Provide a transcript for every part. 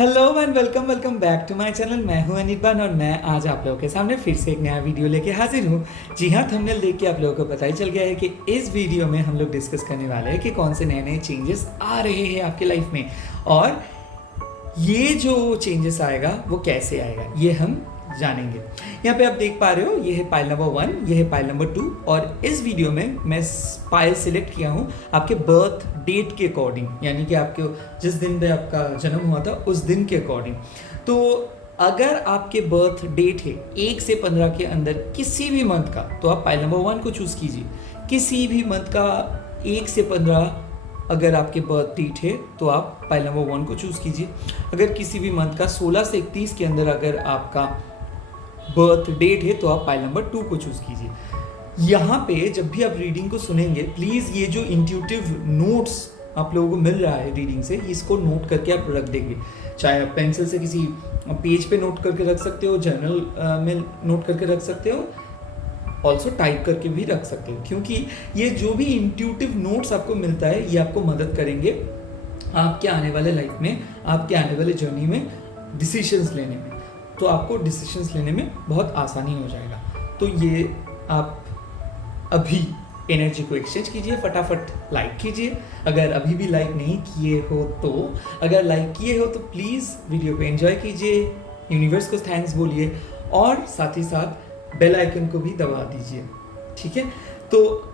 Hello and welcome welcome back to my channel. मैं हूं अनिर्बान और मैं आज आप लोगों के सामने फिर से एक नया वीडियो लेके हाजिर हूं। जी हाँ, थंबनेल देख के आप लोगों को पता ही चल गया है कि इस वीडियो में हम लोग डिस्कस करने वाले हैं कि कौन से नए नए चेंजेस आ रहे हैं आपके लाइफ में और ये जो चेंजेस आएगा वो कैसे आएगा ये हम जानेंगे। यहाँ पे आप देख पा रहे हो, ये है पाइल नंबर 1, ये है पाइल नंबर 2 और इस वीडियो में मैं पाइल सिलेक्ट किया हूँ आपके बर्थ डेट के अकॉर्डिंग, यानी कि आपके जिस दिन पे आपका जन्म हुआ था उस दिन के अकॉर्डिंग। तो अगर आपके बर्थ डेट है 1 से 15 के अंदर किसी भी मंथ का, तो आप पाइल नंबर 1 को चूज कीजिए। किसी भी मंथ का 1 से 15 अगर आपके बर्थ डेट है तो आप पाइल नंबर 1 को चूज कीजिए। अगर किसी भी मंथ का 16 से 31 के अंदर अगर आपका बर्थ डेट है तो आप पाइल नंबर 2 को चूज कीजिए। यहाँ पे जब भी आप रीडिंग को सुनेंगे, प्लीज़ ये जो इंट्यूटिव नोट्स आप लोगों को मिल रहा है रीडिंग से, इसको नोट करके आप रख देंगे। चाहे आप पेंसिल से किसी पेज पे नोट करके रख सकते हो, जर्नल में नोट करके रख सकते हो, ऑल्सो टाइप करके भी रख सकते हो, क्योंकि ये जो भी इंट्यूटिव नोट्स आपको मिलता है ये आपको मदद करेंगे आपके आने वाले लाइफ में, आपके आने वाले जर्नी में डिसीजंस लेने में। तो आपको डिसीजंस लेने में बहुत आसानी हो जाएगा। तो ये आप अभी एनर्जी को एक्सचेंज कीजिए, फटाफट लाइक कीजिए अगर अभी भी लाइक नहीं किए हो तो। अगर लाइक किए हो तो प्लीज़ वीडियो को एंजॉय कीजिए, यूनिवर्स को थैंक्स बोलिए और साथ ही साथ बेल आइकन को भी दबा दीजिए। ठीक है, तो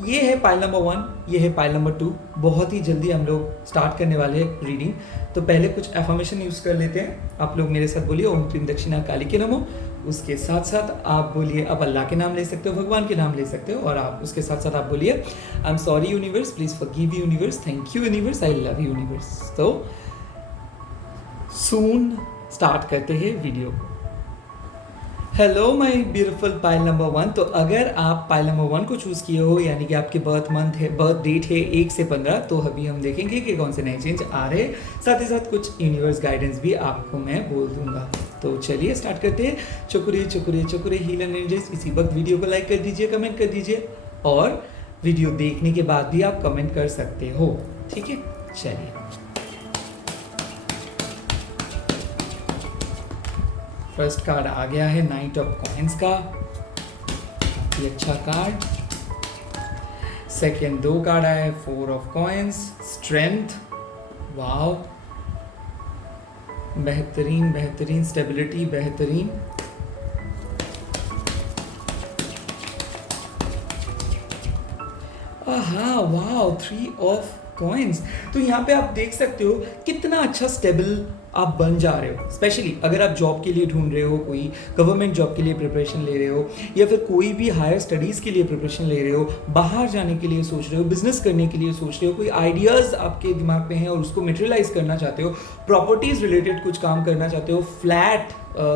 ये है पाइल नंबर 1, ये है पाइल नंबर 2। बहुत ही जल्दी हम लोग स्टार्ट करने वाले हैं रीडिंग। तो पहले कुछ एफर्मेशन यूज़ कर लेते हैं। आप लोग मेरे साथ बोलिए ओम क्लीम दक्षिणा काली के नमो। उसके साथ साथ आप बोलिए, आप अल्लाह के नाम ले सकते हो, भगवान के नाम ले सकते हो, और आप उसके साथ साथ आप बोलिए I am sorry universe, please forgive universe, thank you universe, I love universe. तो सून स्टार्ट करते हैं वीडियो को। Hello my beautiful pile number 1। तो अगर आप पाइल नंबर 1 को चूज़ किए हो, यानी कि आपके बर्थ मंथ है, बर्थ डेट है 1 से 15, तो अभी हम देखेंगे कि कौन से नए चेंज आ रहे हैं। साथ ही साथ कुछ यूनिवर्स गाइडेंस भी आपको मैं बोल दूंगा। तो चलिए स्टार्ट करते हैं। चुकुरे चुकुरे चुकुरे हील एंड एंजल्स। इसी वक्त वीडियो को लाइक कर दीजिए, कमेंट कर दीजिए, और वीडियो देखने के बाद भी आप कमेंट कर सकते हो। ठीक है, चलिए। फर्स्ट कार्ड आ गया है नाइट ऑफ कॉइंस का, काफी अच्छा कार्ड। सेकेंड 2 कार्ड आया है 4 ऑफ कॉइंस, स्ट्रेंथ, वाव, बेहतरीन बेहतरीन, स्टेबिलिटी बेहतरीन। हाँ, वाव, 3 ऑफ कॉइंस। तो यहाँ पे आप देख सकते हो कितना अच्छा स्टेबल आप बन जा रहे हो। स्पेशली अगर आप जॉब के लिए ढूंढ रहे हो, कोई गवर्नमेंट जॉब के लिए प्रिपरेशन ले रहे हो, या फिर कोई भी हायर स्टडीज़ के लिए प्रिपरेशन ले रहे हो, बाहर जाने के लिए सोच रहे हो, बिजनेस करने के लिए सोच रहे हो, कोई आइडियाज़ आपके दिमाग में हैं और उसको मटेरियलाइज करना चाहते हो, प्रॉपर्टीज़ रिलेटेड कुछ काम करना चाहते हो, फ्लैट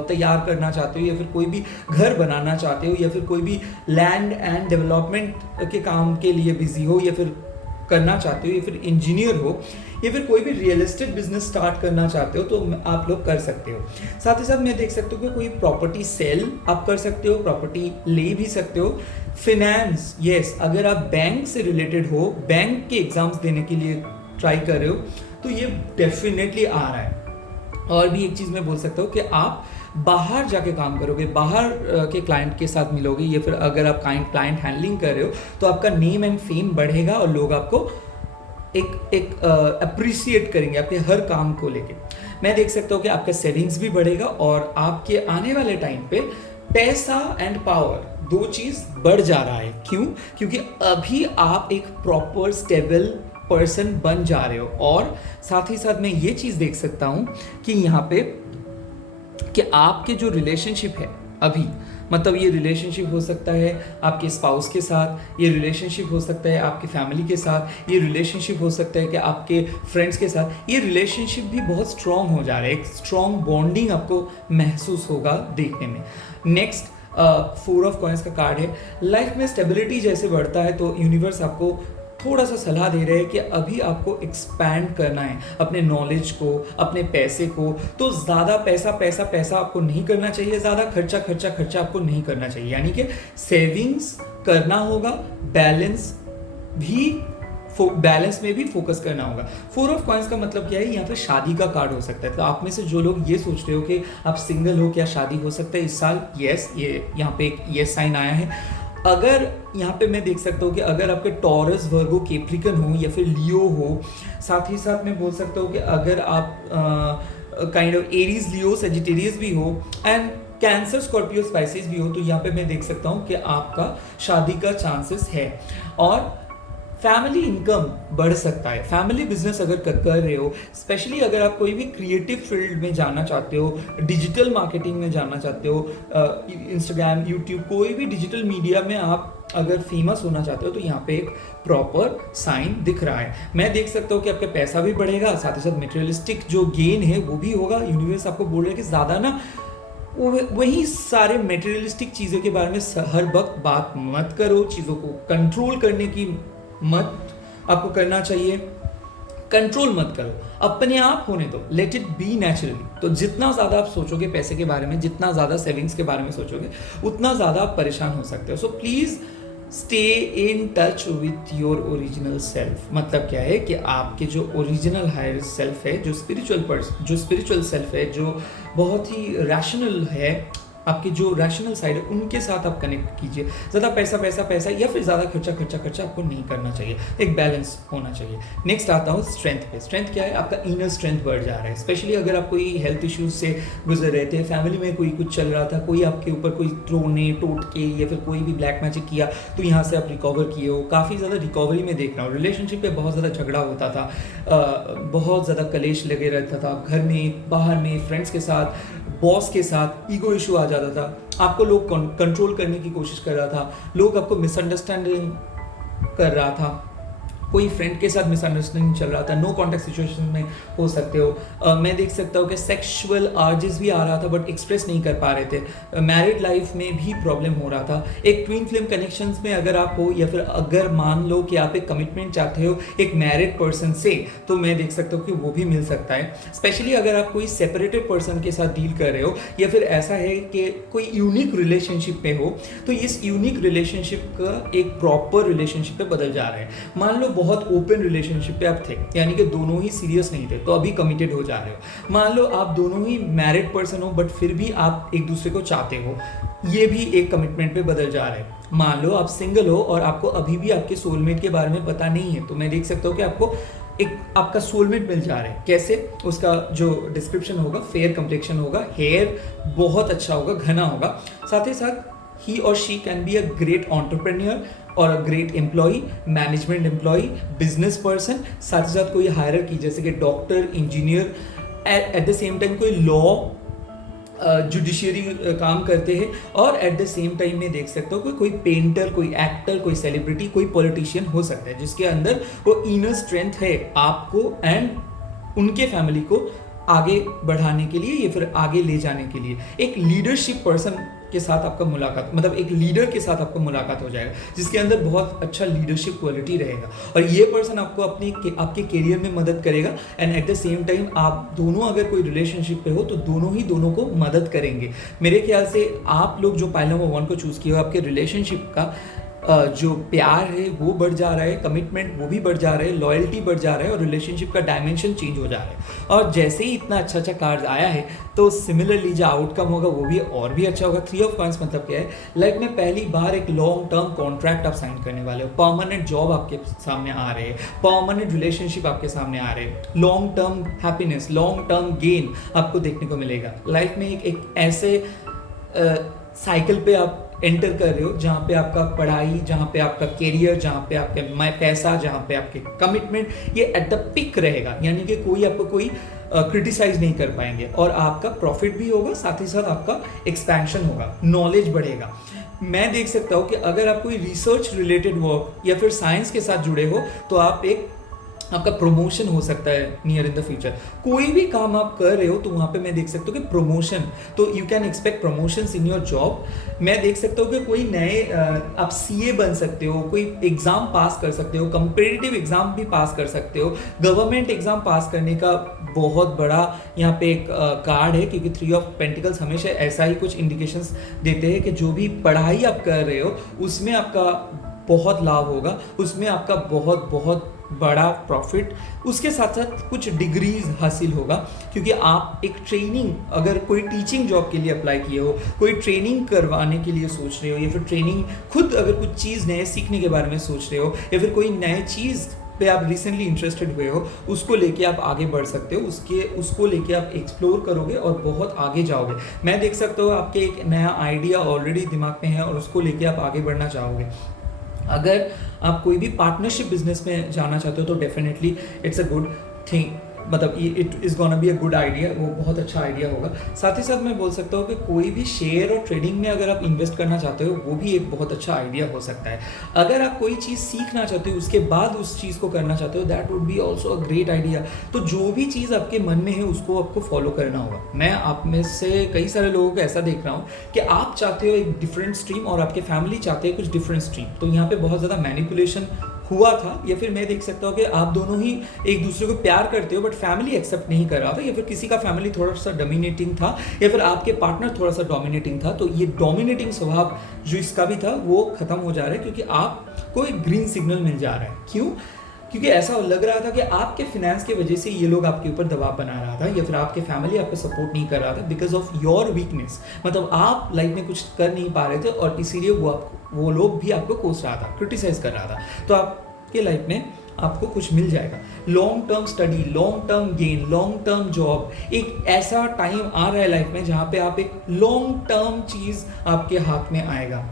तैयार करना चाहते हो, या फिर कोई भी घर बनाना चाहते हो, या फिर कोई भी लैंड एंड डेवलपमेंट के काम के लिए बिजी हो, या फिर करना चाहते हो, या फिर इंजीनियर हो, या फिर कोई भी रियल एस्टेट बिजनेस स्टार्ट करना चाहते हो, तो आप लोग कर सकते हो। साथ ही साथ मैं देख सकता हूँ कि कोई प्रॉपर्टी सेल आप कर सकते हो, प्रॉपर्टी ले भी सकते हो। फिनेंस, यस, अगर आप बैंक से रिलेटेड हो, बैंक के एग्जाम्स देने के लिए ट्राई कर रहे हो, तो ये डेफिनेटली आ रहा है। और भी एक चीज़ मैं बोल सकता हूँ कि आप बाहर जाके काम करोगे, बाहर के क्लाइंट के साथ मिलोगे, या फिर अगर आप क्लाइंट हैंडलिंग कर रहे हो तो आपका नेम एंड फेम बढ़ेगा और लोग आपको एक अप्रिशिएट करेंगे आपके हर काम को लेके। मैं देख सकता हूँ कि आपका सेविंग्स भी बढ़ेगा और आपके आने वाले टाइम पे पैसा एंड पावर 2 चीज़ बढ़ जा रहा है। क्यों? क्योंकि अभी आप एक प्रॉपर स्टेबल पर्सन बन जा रहे हो। और साथ ही साथ मैं ये चीज़ देख सकता हूँ कि यहाँ पे कि आपके जो रिलेशनशिप है अभी, मतलब ये रिलेशनशिप हो सकता है आपके स्पाउस के साथ, ये रिलेशनशिप हो सकता है आपकी फैमिली के साथ, ये रिलेशनशिप हो सकता है कि आपके फ्रेंड्स के साथ, ये रिलेशनशिप भी बहुत स्ट्रॉन्ग हो जा रहा है। एक स्ट्रॉन्ग बॉन्डिंग आपको महसूस होगा देखने में। नेक्स्ट 4 ऑफ कॉइंस का कार्ड है। लाइफ में स्टेबिलिटी जैसे बढ़ता है तो यूनिवर्स आपको थोड़ा सा सलाह दे रहे हैं कि अभी आपको एक्सपैंड करना है अपने नॉलेज को, अपने पैसे को। तो ज़्यादा पैसा आपको नहीं करना चाहिए, ज़्यादा खर्चा आपको नहीं करना चाहिए। यानी कि सेविंग्स करना होगा, बैलेंस भी बैलेंस में भी फोकस करना होगा। 4 ऑफ कॉइंस का मतलब क्या है, यहाँ पे शादी का कार्ड हो सकता है। तो आप में से जो लोग ये सोच रहे हो कि आप सिंगल हो, क्या शादी हो सकता है इस साल, यस, ये यहाँ पे एक यस साइन आया है। अगर यहाँ पे मैं देख सकता हूँ कि अगर आपके टॉरस, वर्गो, कैप्रिकन हो या फिर लियो हो, साथ ही साथ मैं बोल सकता हूँ कि अगर आप kind of Aries, Leo, Sagittarius भी हो एंड कैंसर, स्कॉर्पियो, स्पाइसिस भी हो, तो यहाँ पे मैं देख सकता हूँ कि आपका शादी का चांसेस है। और फैमिली इनकम बढ़ सकता है। फैमिली बिजनेस अगर कर रहे हो, स्पेशली अगर आप कोई भी क्रिएटिव फील्ड में जाना चाहते हो, डिजिटल मार्केटिंग में जाना चाहते हो, इंस्टाग्राम, यूट्यूब, कोई भी डिजिटल मीडिया में आप अगर फेमस होना चाहते हो, तो यहाँ पे एक प्रॉपर साइन दिख रहा है। मैं देख सकता हूँ कि आपका पैसा भी बढ़ेगा, साथ ही साथ मटेरियलिस्टिक जो गेन है वो भी होगा। यूनिवर्स आपको बोल रहा है कि ज़्यादा ना वही सारे मटेरियलिस्टिक चीज़ों के बारे में हर वक्त बात मत करो। चीज़ों को कंट्रोल करने की मत आपको करना चाहिए, कंट्रोल मत करो, अपने आप होने दो, लेट इट बी नेचुरली। तो जितना ज़्यादा आप सोचोगे पैसे के बारे में, जितना ज़्यादा सेविंग्स के बारे में सोचोगे, उतना ज़्यादा आप परेशान हो सकते हो। So please stay in touch with your original self. मतलब क्या है कि आपके जो ओरिजिनल हायर सेल्फ है, जो स्पिरिचुअल सेल्फ है, जो बहुत ही रैशनल है, आपकी जो रैशनल साइड है, उनके साथ आप कनेक्ट कीजिए। ज़्यादा पैसा या फिर ज़्यादा खर्चा आपको नहीं करना चाहिए, एक बैलेंस होना चाहिए। नेक्स्ट आता हूँ स्ट्रेंथ पे। स्ट्रेंथ क्या है, आपका इनर स्ट्रेंथ बढ़ जा रहा है। स्पेशली अगर आप कोई हेल्थ इश्यूज से गुजर रहे थे, फैमिली में कोई कुछ चल रहा था, कोई आपके ऊपर कोई टोने टोटके या फिर कोई भी ब्लैक मैजिक किया, तो यहाँ से आप रिकवर किए हो। काफ़ी ज़्यादा रिकवरी में देख रहा हूँ। रिलेशनशिप पे बहुत ज़्यादा झगड़ा होता था, बहुत ज़्यादा कलेश लगे रहता था, घर में, बाहर में, फ्रेंड्स के साथ, बॉस के साथ ईगो इशू आ जाता था, आपको लोग कंट्रोल करने की कोशिश कर रहा था, लोग आपको मिसअंडरस्टैंडिंग कर रहा था, कोई फ्रेंड के साथ मिसअंडरस्टैंडिंग चल रहा था, नो कॉन्टेक्ट सिचुएशन में हो सकते हो। मैं देख सकता हूँ कि सेक्सुअल आर्जेस भी आ रहा था बट एक्सप्रेस नहीं कर पा रहे थे। मैरिड लाइफ में भी प्रॉब्लम हो रहा था। एक ट्विन फ्लेम कनेक्शंस में अगर आप हो, या फिर अगर मान लो कि आप एक कमिटमेंट चाहते हो एक मैरिड पर्सन से, तो मैं देख सकता हूँ कि वो भी मिल सकता है। स्पेशली अगर आप कोई सेपरेटेड पर्सन के साथ डील कर रहे हो, या फिर ऐसा है कि कोई यूनिक रिलेशनशिप में हो, तो इस यूनिक रिलेशनशिप का एक प्रॉपर रिलेशनशिप पे बदल जा रहा है। मान लो बहुत ओपन रिलेशनशिप पे आप थे, यानी कि दोनों ही सीरियस नहीं थे, तो अभी कमिटेड हो जा रहे हो। मान लो आप दोनों ही मैरिड पर्सन हो बट फिर भी आप एक दूसरे को चाहते हो, ये भी एक कमिटमेंट पे बदल जा रहा है। मान लो आप सिंगल हो और आपको अभी भी आपके सोलमेट के बारे में पता नहीं है, तो मैं देख सकता हूँ कि आपको एक आपका सोलमेट मिल जा रहा है। कैसे? उसका जो डिस्क्रिप्शन होगा, फेयर कम्प्लेक्शन होगा, हेयर बहुत अच्छा होगा, घना होगा, साथ ही साथ he or she can be a great entrepreneur और a great employee, management employee, business person, साथ ही साथ कोई हायरार्की जैसे कि doctor, engineer, at the same time कोई लॉ, जुडिशियरी काम करते हैं, और एट द सेम टाइम में देख सकते हो कोई पेंटर, कोई एक्टर, कोई सेलिब्रिटी, कोई पॉलिटिशियन हो सकता है जिसके अंदर वो इनर स्ट्रेंथ है आपको एंड उनके फैमिली को आगे बढ़ाने के लिए या फिर आगे ले जाने के लिए। एक लीडरशिप पर्सन के साथ आपका मुलाकात, मतलब एक लीडर के साथ आपका मुलाकात हो जाएगा जिसके अंदर बहुत अच्छा लीडरशिप क्वालिटी रहेगा, और ये पर्सन आपको आपके करियर में मदद करेगा and at the same time आप दोनों अगर कोई रिलेशनशिप पे हो तो दोनों ही दोनों को मदद करेंगे। मेरे ख्याल से आप लोग जो पाइल नंबर 1 को चूज़ किया हो, आपके रिलेशनशिप का जो प्यार है वो बढ़ जा रहा है, कमिटमेंट वो भी बढ़ जा रहा है, लॉयल्टी बढ़ जा रहा है, और रिलेशनशिप का डायमेंशन चेंज हो जा रहा है। और जैसे ही इतना अच्छा कार्ड आया है तो सिमिलरली जो आउटकम होगा वो भी और भी अच्छा होगा। 3 ऑफ कॉइंस मतलब क्या है, लाइफ में पहली बार एक लॉन्ग टर्म कॉन्ट्रैक्ट आप साइन करने वाले हो, परमानेंट जॉब आपके सामने आ रहे हैं, परमानेंट रिलेशनशिप आपके सामने आ रहे हैं, long term happiness, long term gain आपको देखने को मिलेगा। लाइफ में एक ऐसे साइकिल पे आप एंटर कर रहे हो जहाँ पे आपका पढ़ाई, जहाँ पे आपका करियर, जहाँ पे आपके पैसा, जहाँ पे आपके कमिटमेंट, ये एट द पिक रहेगा, यानी कि कोई आपको कोई क्रिटिसाइज नहीं कर पाएंगे, और आपका प्रॉफिट भी होगा, साथ ही साथ आपका एक्सपेंशन होगा, नॉलेज बढ़ेगा। मैं देख सकता हूँ कि अगर आप कोई रिसर्च रिलेटेड वर्क या फिर साइंस के साथ जुड़े हो तो आपका प्रमोशन हो सकता है नियर इन द फ्यूचर। कोई भी काम आप कर रहे हो तो वहाँ पे मैं देख सकता हूँ कि प्रमोशन, तो you can expect promotions in your job. मैं देख सकता हूँ कि कोई नए आप सीए बन सकते हो, कोई एग्ज़ाम पास कर सकते हो, कंपेटिटिव एग्ज़ाम भी पास कर सकते हो, गवर्नमेंट एग्ज़ाम पास करने का बहुत बड़ा यहाँ पे एक कार्ड है, क्योंकि 3 ऑफ पेंटिकल्स हमेशा ऐसा ही कुछ इंडिकेशंस देते हैं कि जो भी पढ़ाई आप कर रहे हो उसमें आपका बहुत लाभ होगा, उसमें आपका बहुत बहुत बड़ा प्रॉफिट, उसके साथ साथ कुछ डिग्रीज हासिल होगा, क्योंकि आप एक ट्रेनिंग, अगर कोई टीचिंग जॉब के लिए अप्लाई किए हो, कोई ट्रेनिंग करवाने के लिए सोच रहे हो, या फिर ट्रेनिंग खुद अगर कुछ चीज़ नए सीखने के बारे में सोच रहे हो, या फिर कोई नए चीज़ पे आप रिसेंटली इंटरेस्टेड हुए हो, उसको लेके आप आगे बढ़ सकते हो, उसको लेके आप एक्सप्लोर करोगे और बहुत आगे जाओगे। मैं देख सकता हूँ आपके एक नया आइडिया ऑलरेडी दिमाग में है और उसको लेके आप आगे बढ़ना चाहोगे। अगर आप कोई भी पार्टनरशिप बिजनेस में जाना चाहते हो तो definitely it's a good thing, मतलब it is gonna be a good idea, वो बहुत अच्छा आइडिया होगा। साथ ही साथ मैं बोल सकता हूँ कि कोई भी शेयर और ट्रेडिंग में अगर आप इन्वेस्ट करना चाहते हो, वो भी एक बहुत अच्छा आइडिया हो सकता है। अगर आप कोई चीज़ सीखना चाहते हो, उसके बाद उस चीज़ को करना चाहते हो, that would be also a great idea. तो जो भी चीज़ आपके मन में है उसको आपको फॉलो करना होगा। मैं आप में से कई सारे लोगों को ऐसा देख रहा हूँ कि आप चाहते हो एक डिफरेंट स्ट्रीम और आपके फैमिली चाहते हैं कुछ डिफरेंट स्ट्रीम, तो यहाँ पे बहुत ज़्यादा मैनिपुलेशन हुआ था, या फिर मैं देख सकता हूँ कि आप दोनों ही एक दूसरे को प्यार करते हो बट फैमिली एक्सेप्ट नहीं कर रहा था, या फिर किसी का फैमिली थोड़ा सा डोमिनेटिंग था, या फिर आपके पार्टनर थोड़ा सा डोमिनेटिंग था। तो ये डोमिनेटिंग स्वभाव जो इसका भी था वो खत्म हो जा रहा है, क्योंकि आपको एक ग्रीन सिग्नल मिल जा रहा है। क्यों? क्योंकि ऐसा लग रहा था कि आपके फिनेंस की वजह से ये लोग आपके ऊपर दबाव बना रहा था, या फिर आपके फैमिली आपको सपोर्ट नहीं कर रहा था बिकॉज ऑफ योर वीकनेस, मतलब आप लाइफ में कुछ कर नहीं पा रहे थे और इसीलिए वो लोग भी आपको कोस रहा था, क्रिटिसाइज कर रहा था। तो आपके लाइफ में आपको कुछ मिल जाएगा। Long term study, long term gain, long term job, एक ऐसा टाइम आ रहा है लाइफ में जहाँ पे आप एक लॉन्ग टर्म चीज़ आपके हाथ में आएगा।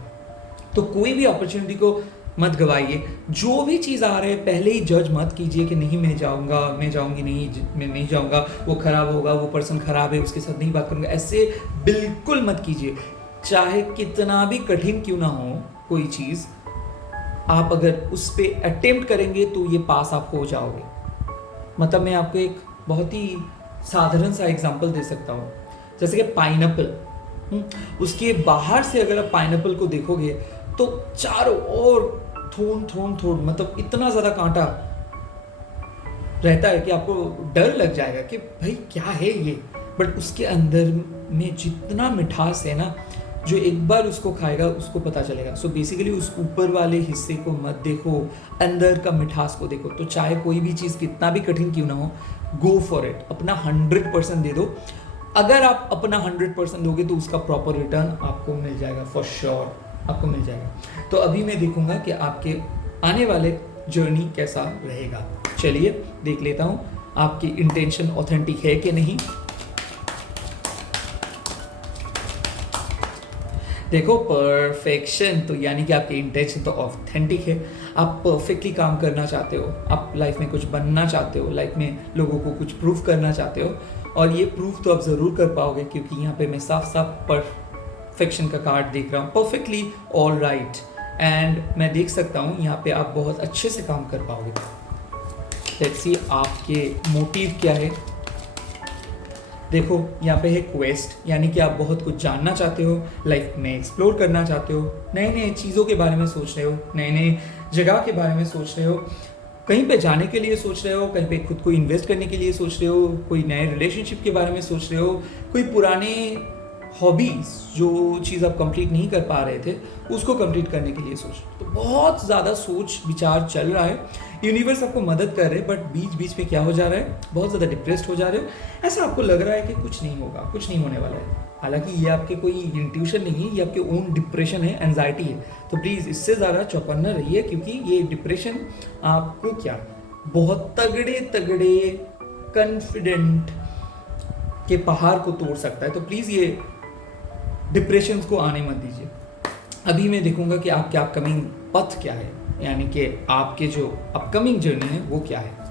तो कोई भी अपॉर्चुनिटी को मत गवाइए। जो भी चीज़ आ रहा है पहले ही जज मत कीजिए कि नहीं मैं जाऊँगा, मैं जाऊँगी नहीं, मैं नहीं जाऊँगा, वो ख़राब होगा, वो पर्सन ख़राब है, उसके साथ नहीं बात करूँगा, ऐसे बिल्कुल मत कीजिए। चाहे कितना भी कठिन क्यों ना हो कोई चीज़, आप अगर उस पर अटेम्प्ट करेंगे तो ये पास आप हो जाओगे। मतलब मैं आपको एक बहुत ही साधारण सा एग्जांपल दे सकता हूँ, जैसे कि पाइनएप्पल। उसके बाहर से अगर आप पाइनएप्पल को देखोगे तो चारों ओर थोन मतलब इतना ज़्यादा कांटा रहता है कि आपको डर लग जाएगा कि भाई क्या है ये। बट उसके अंदर में जितना मिठास है ना, जो एक बार उसको खाएगा उसको पता चलेगा। सो बेसिकली उस ऊपर वाले हिस्से को मत देखो, अंदर का मिठास को देखो। तो चाहे कोई भी चीज़ कितना भी कठिन क्यों ना हो, गो फॉर इट, अपना 100% दे दो। अगर आप अपना 100% दोगे तो उसका प्रॉपर रिटर्न आपको मिल जाएगा, फॉर श्योर आपको मिल जाएगा। तो अभी मैं देखूंगा कि आपके आने वाले जर्नी कैसा रहेगा। चलिए देख लेता हूँ आपकी इंटेंशन ऑथेंटिक है कि नहीं। देखो परफेक्शन, तो यानी कि आपकी इंटेंशन तो ऑथेंटिक है। आप परफेक्टली काम करना चाहते हो, आप लाइफ में कुछ बनना चाहते हो, लाइफ में लोगों को कुछ प्रूव करना चाहते हो, और ये प्रूव तो आप ज़रूर कर पाओगे, क्योंकि यहाँ पे मैं साफ साफ परफेक्शन का कार्ड देख रहा हूँ, परफेक्टली ऑल राइट। एंड मैं देख सकता हूँ यहाँ पे आप बहुत अच्छे से काम कर पाओगे। लेट्स सी आपके मोटिव क्या है। देखो यहाँ पे है क्वेस्ट, यानी कि आप बहुत कुछ जानना चाहते हो, लाइफ में एक्सप्लोर करना चाहते हो, नए नए चीज़ों के बारे में सोच रहे हो, नए नए जगह के बारे में सोच रहे हो, कहीं पे जाने के लिए सोच रहे हो, कहीं पे खुद को इन्वेस्ट करने के लिए सोच रहे हो, कोई नए रिलेशनशिप के बारे में सोच रहे हो, कोई पुराने हॉबीज़ जो चीज़ आप कंप्लीट नहीं कर पा रहे थे उसको कंप्लीट करने के लिए सोच। तो बहुत ज़्यादा सोच विचार चल रहा है, यूनिवर्स आपको मदद कर रहे हैं, बट बीच बीच में क्या हो जा रहा है, बहुत ज़्यादा डिप्रेस्ड हो जा रहे हो, ऐसा आपको लग रहा है कि कुछ नहीं होगा, कुछ नहीं होने वाला है। हालांकि ये आपके कोई इंट्यूशन नहीं है, ये आपके ओन डिप्रेशन है, एंजाइटी है। तो प्लीज़ इससे ज़्यादा चौकन्ना रहिए, क्योंकि ये डिप्रेशन आपको क्या बहुत तगड़े तगड़े कॉन्फिडेंट के पहाड़ को तोड़ सकता है। तो प्लीज़ ये डिप्रेशन को आने मत दीजिए। अभी मैं देखूंगा कि आपके अपकमिंग पथ क्या है, यानी कि आपके जो अपकमिंग जर्नी है वो क्या है।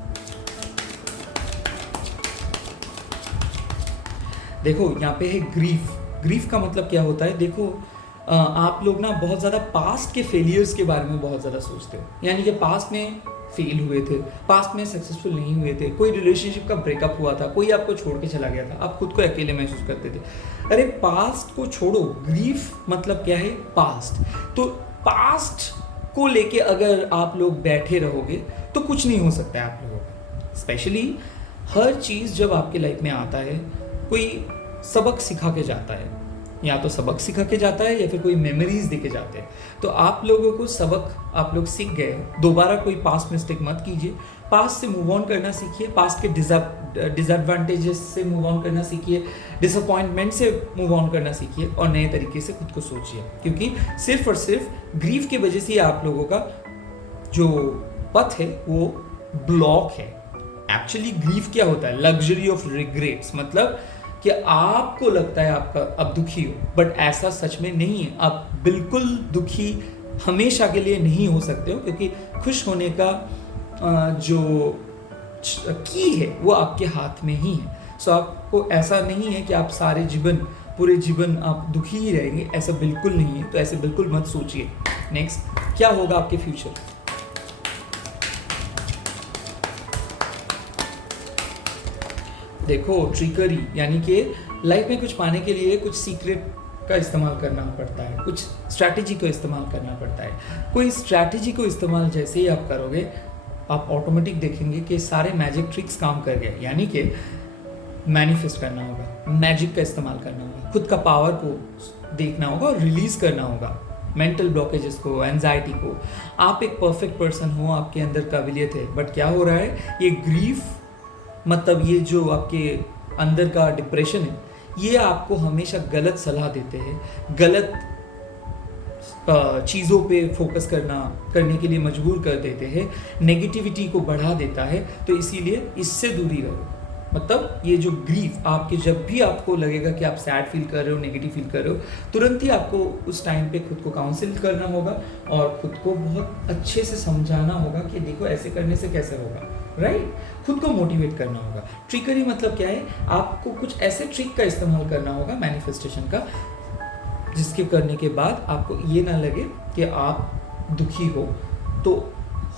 देखो यहाँ पे है ग्रीफ। ग्रीफ का मतलब क्या होता है, देखो आप लोग ना बहुत ज़्यादा पास्ट के फेलियर्स के बारे में बहुत ज़्यादा सोचते हो, यानी कि पास्ट में फेल हुए थे, पास्ट में सक्सेसफुल नहीं हुए थे, कोई रिलेशनशिप का ब्रेकअप हुआ था, कोई आपको छोड़ के चला गया था, आप खुद को अकेले महसूस करते थे। अरे पास्ट को छोड़ो, ग्रीफ मतलब क्या है, पास्ट। तो पास्ट को लेके अगर आप लोग बैठे रहोगे तो कुछ नहीं हो सकता है आप लोगों का। स्पेशली हर चीज़ जब आपके लाइफ में आता है कोई सबक सिखा के जाता है, या तो सबक सिखा के जाता है या फिर कोई मेमोरीज दे के जाते हैं। तो आप लोगों को सबक आप लोग सीख गए, दोबारा कोई पास्ट मिस्टेक मत कीजिए, पास्ट से मूव ऑन करना सीखिए, पास्ट के डिसएडवांटेजेस से मूव ऑन करना सीखिए, डिसअपॉइंटमेंट से मूव ऑन करना सीखिए और नए तरीके से खुद को सोचिए, क्योंकि सिर्फ और सिर्फ ग्रीफ की वजह से आप लोगों का जो पथ है वो ब्लॉक है। एक्चुअली ग्रीफ क्या होता है? लग्जरी ऑफ रिग्रेट्स, मतलब कि आपको लगता है आपका अब दुखी हो, बट ऐसा सच में नहीं है। आप बिल्कुल दुखी हमेशा के लिए नहीं हो सकते हो, क्योंकि खुश होने का जो की है वो आपके हाथ में ही है। सो आपको ऐसा नहीं है कि आप पूरे जीवन आप दुखी ही रहेंगे, ऐसा बिल्कुल नहीं है। तो ऐसे बिल्कुल मत सोचिए। नेक्स्ट, क्या होगा आपके फ्यूचर? देखो, ट्रिकरी यानी कि लाइफ में कुछ पाने के लिए कुछ सीक्रेट का इस्तेमाल करना पड़ता है, कुछ स्ट्रैटेजी को इस्तेमाल करना पड़ता है। कोई स्ट्रैटेजी को इस्तेमाल जैसे ही आप करोगे, आप ऑटोमेटिक देखेंगे कि सारे मैजिक ट्रिक्स काम कर गए। यानी कि मैनिफेस्ट करना होगा, मैजिक का इस्तेमाल करना होगा, खुद का पावर को देखना होगा और रिलीज करना होगा, मेंटल ब्लॉकेजेस को, एंजाइटी को। आप एक परफेक्ट पर्सन हो, आपके अंदर काबिलियत है, बट क्या हो रहा है, ये ग्रीफ मतलब ये जो आपके अंदर का डिप्रेशन है, ये आपको हमेशा गलत सलाह देते हैं, गलत चीज़ों पे फोकस करने के लिए मजबूर कर देते हैं, नेगेटिविटी को बढ़ा देता है। तो इसीलिए इससे दूरी रहो। मतलब ये जो ग्रीफ आपके, जब भी आपको लगेगा कि आप सैड फील कर रहे हो, नेगेटिव फील कर रहे हो, तुरंत ही आपको उस टाइम पे खुद को काउंसिल करना होगा और खुद को बहुत अच्छे से समझाना होगा कि देखो ऐसे करने से कैसे होगा, राइट? खुद को मोटिवेट करना होगा। ट्रिकरी मतलब क्या है? आपको कुछ ऐसे ट्रिक का इस्तेमाल करना होगा मैनिफेस्टेशन का, जिसके करने के बाद आपको ये ना लगे कि आप दुखी हो। तो